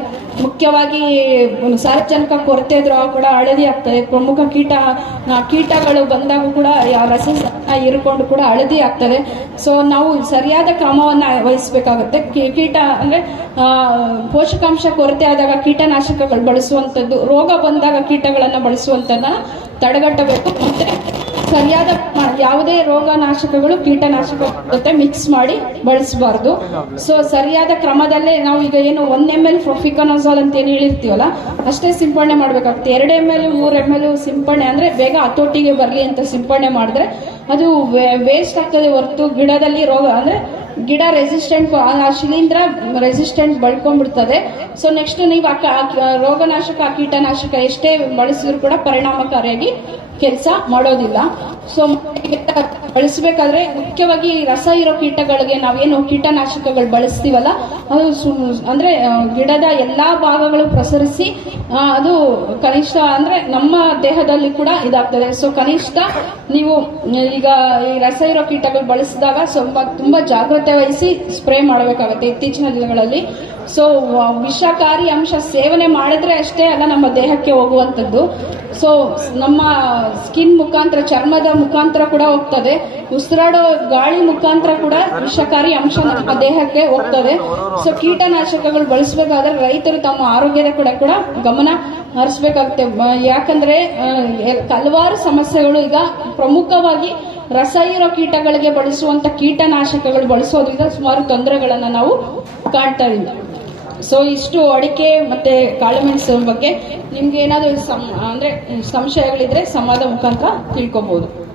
ಮುಖ್ಯವಾಗಿ ಸಾರ್ವಜನಿಕ ಕೊರತೆ ಇದ್ರೂ ಕೂಡ ಹಳದಿ ಆಗ್ತದೆ. ಪ್ರಮುಖ ಕೀಟ ಕೀಟಗಳು ಬಂದಾಗ ಕೂಡ ರಸ ಇರ್ಕೊಂಡು ಕೂಡ ಹಳದಿ ಆಗ್ತದೆ. ಸೊ ನಾವು ಸರಿಯಾದ ಕ್ರಮವನ್ನು ವಹಿಸಬೇಕಾಗುತ್ತೆ. ಕೀಟ ಅಂದ್ರೆ ಪೋಷಕಾಂಶ ಕೊರತೆ ಆದಾಗ ಕೀಟನಾಶಕಗಳು ಬಳಸುವಂಥದ್ದು ರೋಗ ಬಂದಾಗ ಕೀಟಗಳನ್ನು ಬಳಸುವಂಥದ್ದನ್ನ ತಡೆಗಟ್ಟಬೇಕು. ಮತ್ತೆ ಸರಿಯಾದ ಯಾವುದೇ ರೋಗನಾಶಕಗಳು ಕೀಟನಾಶಕ ಜೊತೆ ಮಿಕ್ಸ್ ಮಾಡಿ ಬಳಸಬಾರ್ದು. ಸೊ ಸರಿಯಾದ ಕ್ರಮದಲ್ಲೇ ನಾವು ಈಗ ಏನು ಒನ್ ಎಂ ಎಲ್ ಫಿಕನೋಸಾಲ್ ಅಂತ ಏನು ಹೇಳಿರ್ತೀವಲ್ಲ, ಅಷ್ಟೇ ಸಿಂಪಡಣೆ ಮಾಡ್ಬೇಕಾಗುತ್ತೆ. ಎರಡು ಎಂ ಎಲ್ ಮೂರು ಎಂ ಎಲ್ ಸಿಂಪಡಣೆ ಅಂದ್ರೆ ಬೇಗ ಹತೋಟಿಗೆ ಬರಲಿ ಅಂತ ಸಿಂಪಡಣೆ ಮಾಡಿದ್ರೆ ಅದು ವೇಸ್ಟ್ ಆಗ್ತದೆ ಹೊರತು ಗಿಡದಲ್ಲಿ ರೋಗ ಅಂದ್ರೆ ಗಿಡ ರೆಸಿಸ್ಟೆಂಟ್ ಆ ಶಿಲೀಂಧ್ರ ರೆಸಿಸ್ಟೆಂಟ್ ಬಳ್ಕೊಂಡ್ಬಿಡ್ತದೆ. ಸೊ ನೆಕ್ಸ್ಟ್ ನೀವು ಆ ರೋಗನಾಶಕ, ಕೀಟನಾಶಕ ಎಷ್ಟೇ ಬಳಸಿದ್ರು ಕೂಡ ಪರಿಣಾಮಕಾರಿಯಾಗಿ ಕೆಲಸ ಮಾಡೋದಿಲ್ಲ. ಸೊ ಬಳಸಬೇಕಾದ್ರೆ ಮುಖ್ಯವಾಗಿ ರಸ ಇರೋ ಕೀಟಗಳಿಗೆ ನಾವೇನು ಕೀಟನಾಶಕಗಳು ಬಳಸ್ತೀವಲ್ಲ, ಅದು ಅಂದ್ರೆ ಗಿಡದ ಎಲ್ಲಾ ಭಾಗಗಳು ಪ್ರಸರಿಸಿ ಅದು ಕನಿಷ್ಠ ಅಂದ್ರೆ ನಮ್ಮ ದೇಹದಲ್ಲಿ ಕೂಡ ಇದಾಗ್ತದೆ. ಸೊ ಕನಿಷ್ಠ ನೀವು, ಈಗ ಈ ರಸ ಇರೋ ಕೀಟಗಳು ಬಳಸಿದಾಗ ಸ್ವಲ್ಪ, ತುಂಬಾ ಜಾಗ್ರತೆ ವಹಿಸಿ ಸ್ಪ್ರೇ ಮಾಡಬೇಕಾಗುತ್ತೆ ಇತ್ತೀಚಿನ ದಿನಗಳಲ್ಲಿ. ಸೊ ವಿಷಕಾರಿ ಅಂಶ ಸೇವನೆ ಮಾಡಿದ್ರೆ ಅಷ್ಟೇ ಅಲ್ಲ, ನಮ್ಮ ದೇಹಕ್ಕೆ ಹೋಗುವಂಥದ್ದು. ಸೊ ನಮ್ಮ ಸ್ಕಿನ್ ಮುಖಾಂತರ, ಚರ್ಮದ ಮುಖಾಂತರ ಕೂಡ ಹೋಗ್ತದೆ. ಉಸಿರಾಡೋ ಗಾಳಿ ಮುಖಾಂತರ ಕೂಡ ವಿಷಕಾರಿ ಅಂಶ ನಮ್ಮ ದೇಹಕ್ಕೆ ಹೋಗ್ತದೆ. ಸೊ ಕೀಟನಾಶಕಗಳು ಬಳಸಬೇಕಾದ್ರೆ ರೈತರು ತಮ್ಮ ಆರೋಗ್ಯದ ಕೂಡ ಕೂಡ ಗಮನ ಹರಿಸ್ಬೇಕಾಗುತ್ತೆ. ಯಾಕಂದ್ರೆ ಹಲವಾರು ಸಮಸ್ಯೆಗಳು ಈಗ ಪ್ರಮುಖವಾಗಿ ರಸ ಇರೋ ಕೀಟಗಳಿಗೆ ಬಳಸುವಂತ ಕೀಟನಾಶಕಗಳು ಬಳಸೋದ್ರಿಂದ ಸುಮಾರು ತೊಂದರೆಗಳನ್ನ ನಾವು ಕಾಣ್ತಾ ಇದ್ದೀವಿ. ಸೊ ಇಷ್ಟು ಅಡಿಕೆ ಮತ್ತೆ ಕಾಳುಮೆಣಸು ಬಗ್ಗೆ ನಿಮ್ಗೆ ಏನಾದರೂ ಸಂ ಅಂದ್ರೆ ಸಂಶಯಗಳಿದ್ರೆ ಸಂವಾದ ಮುಖಾಂತರ ತಿಳ್ಕೊಬಹುದು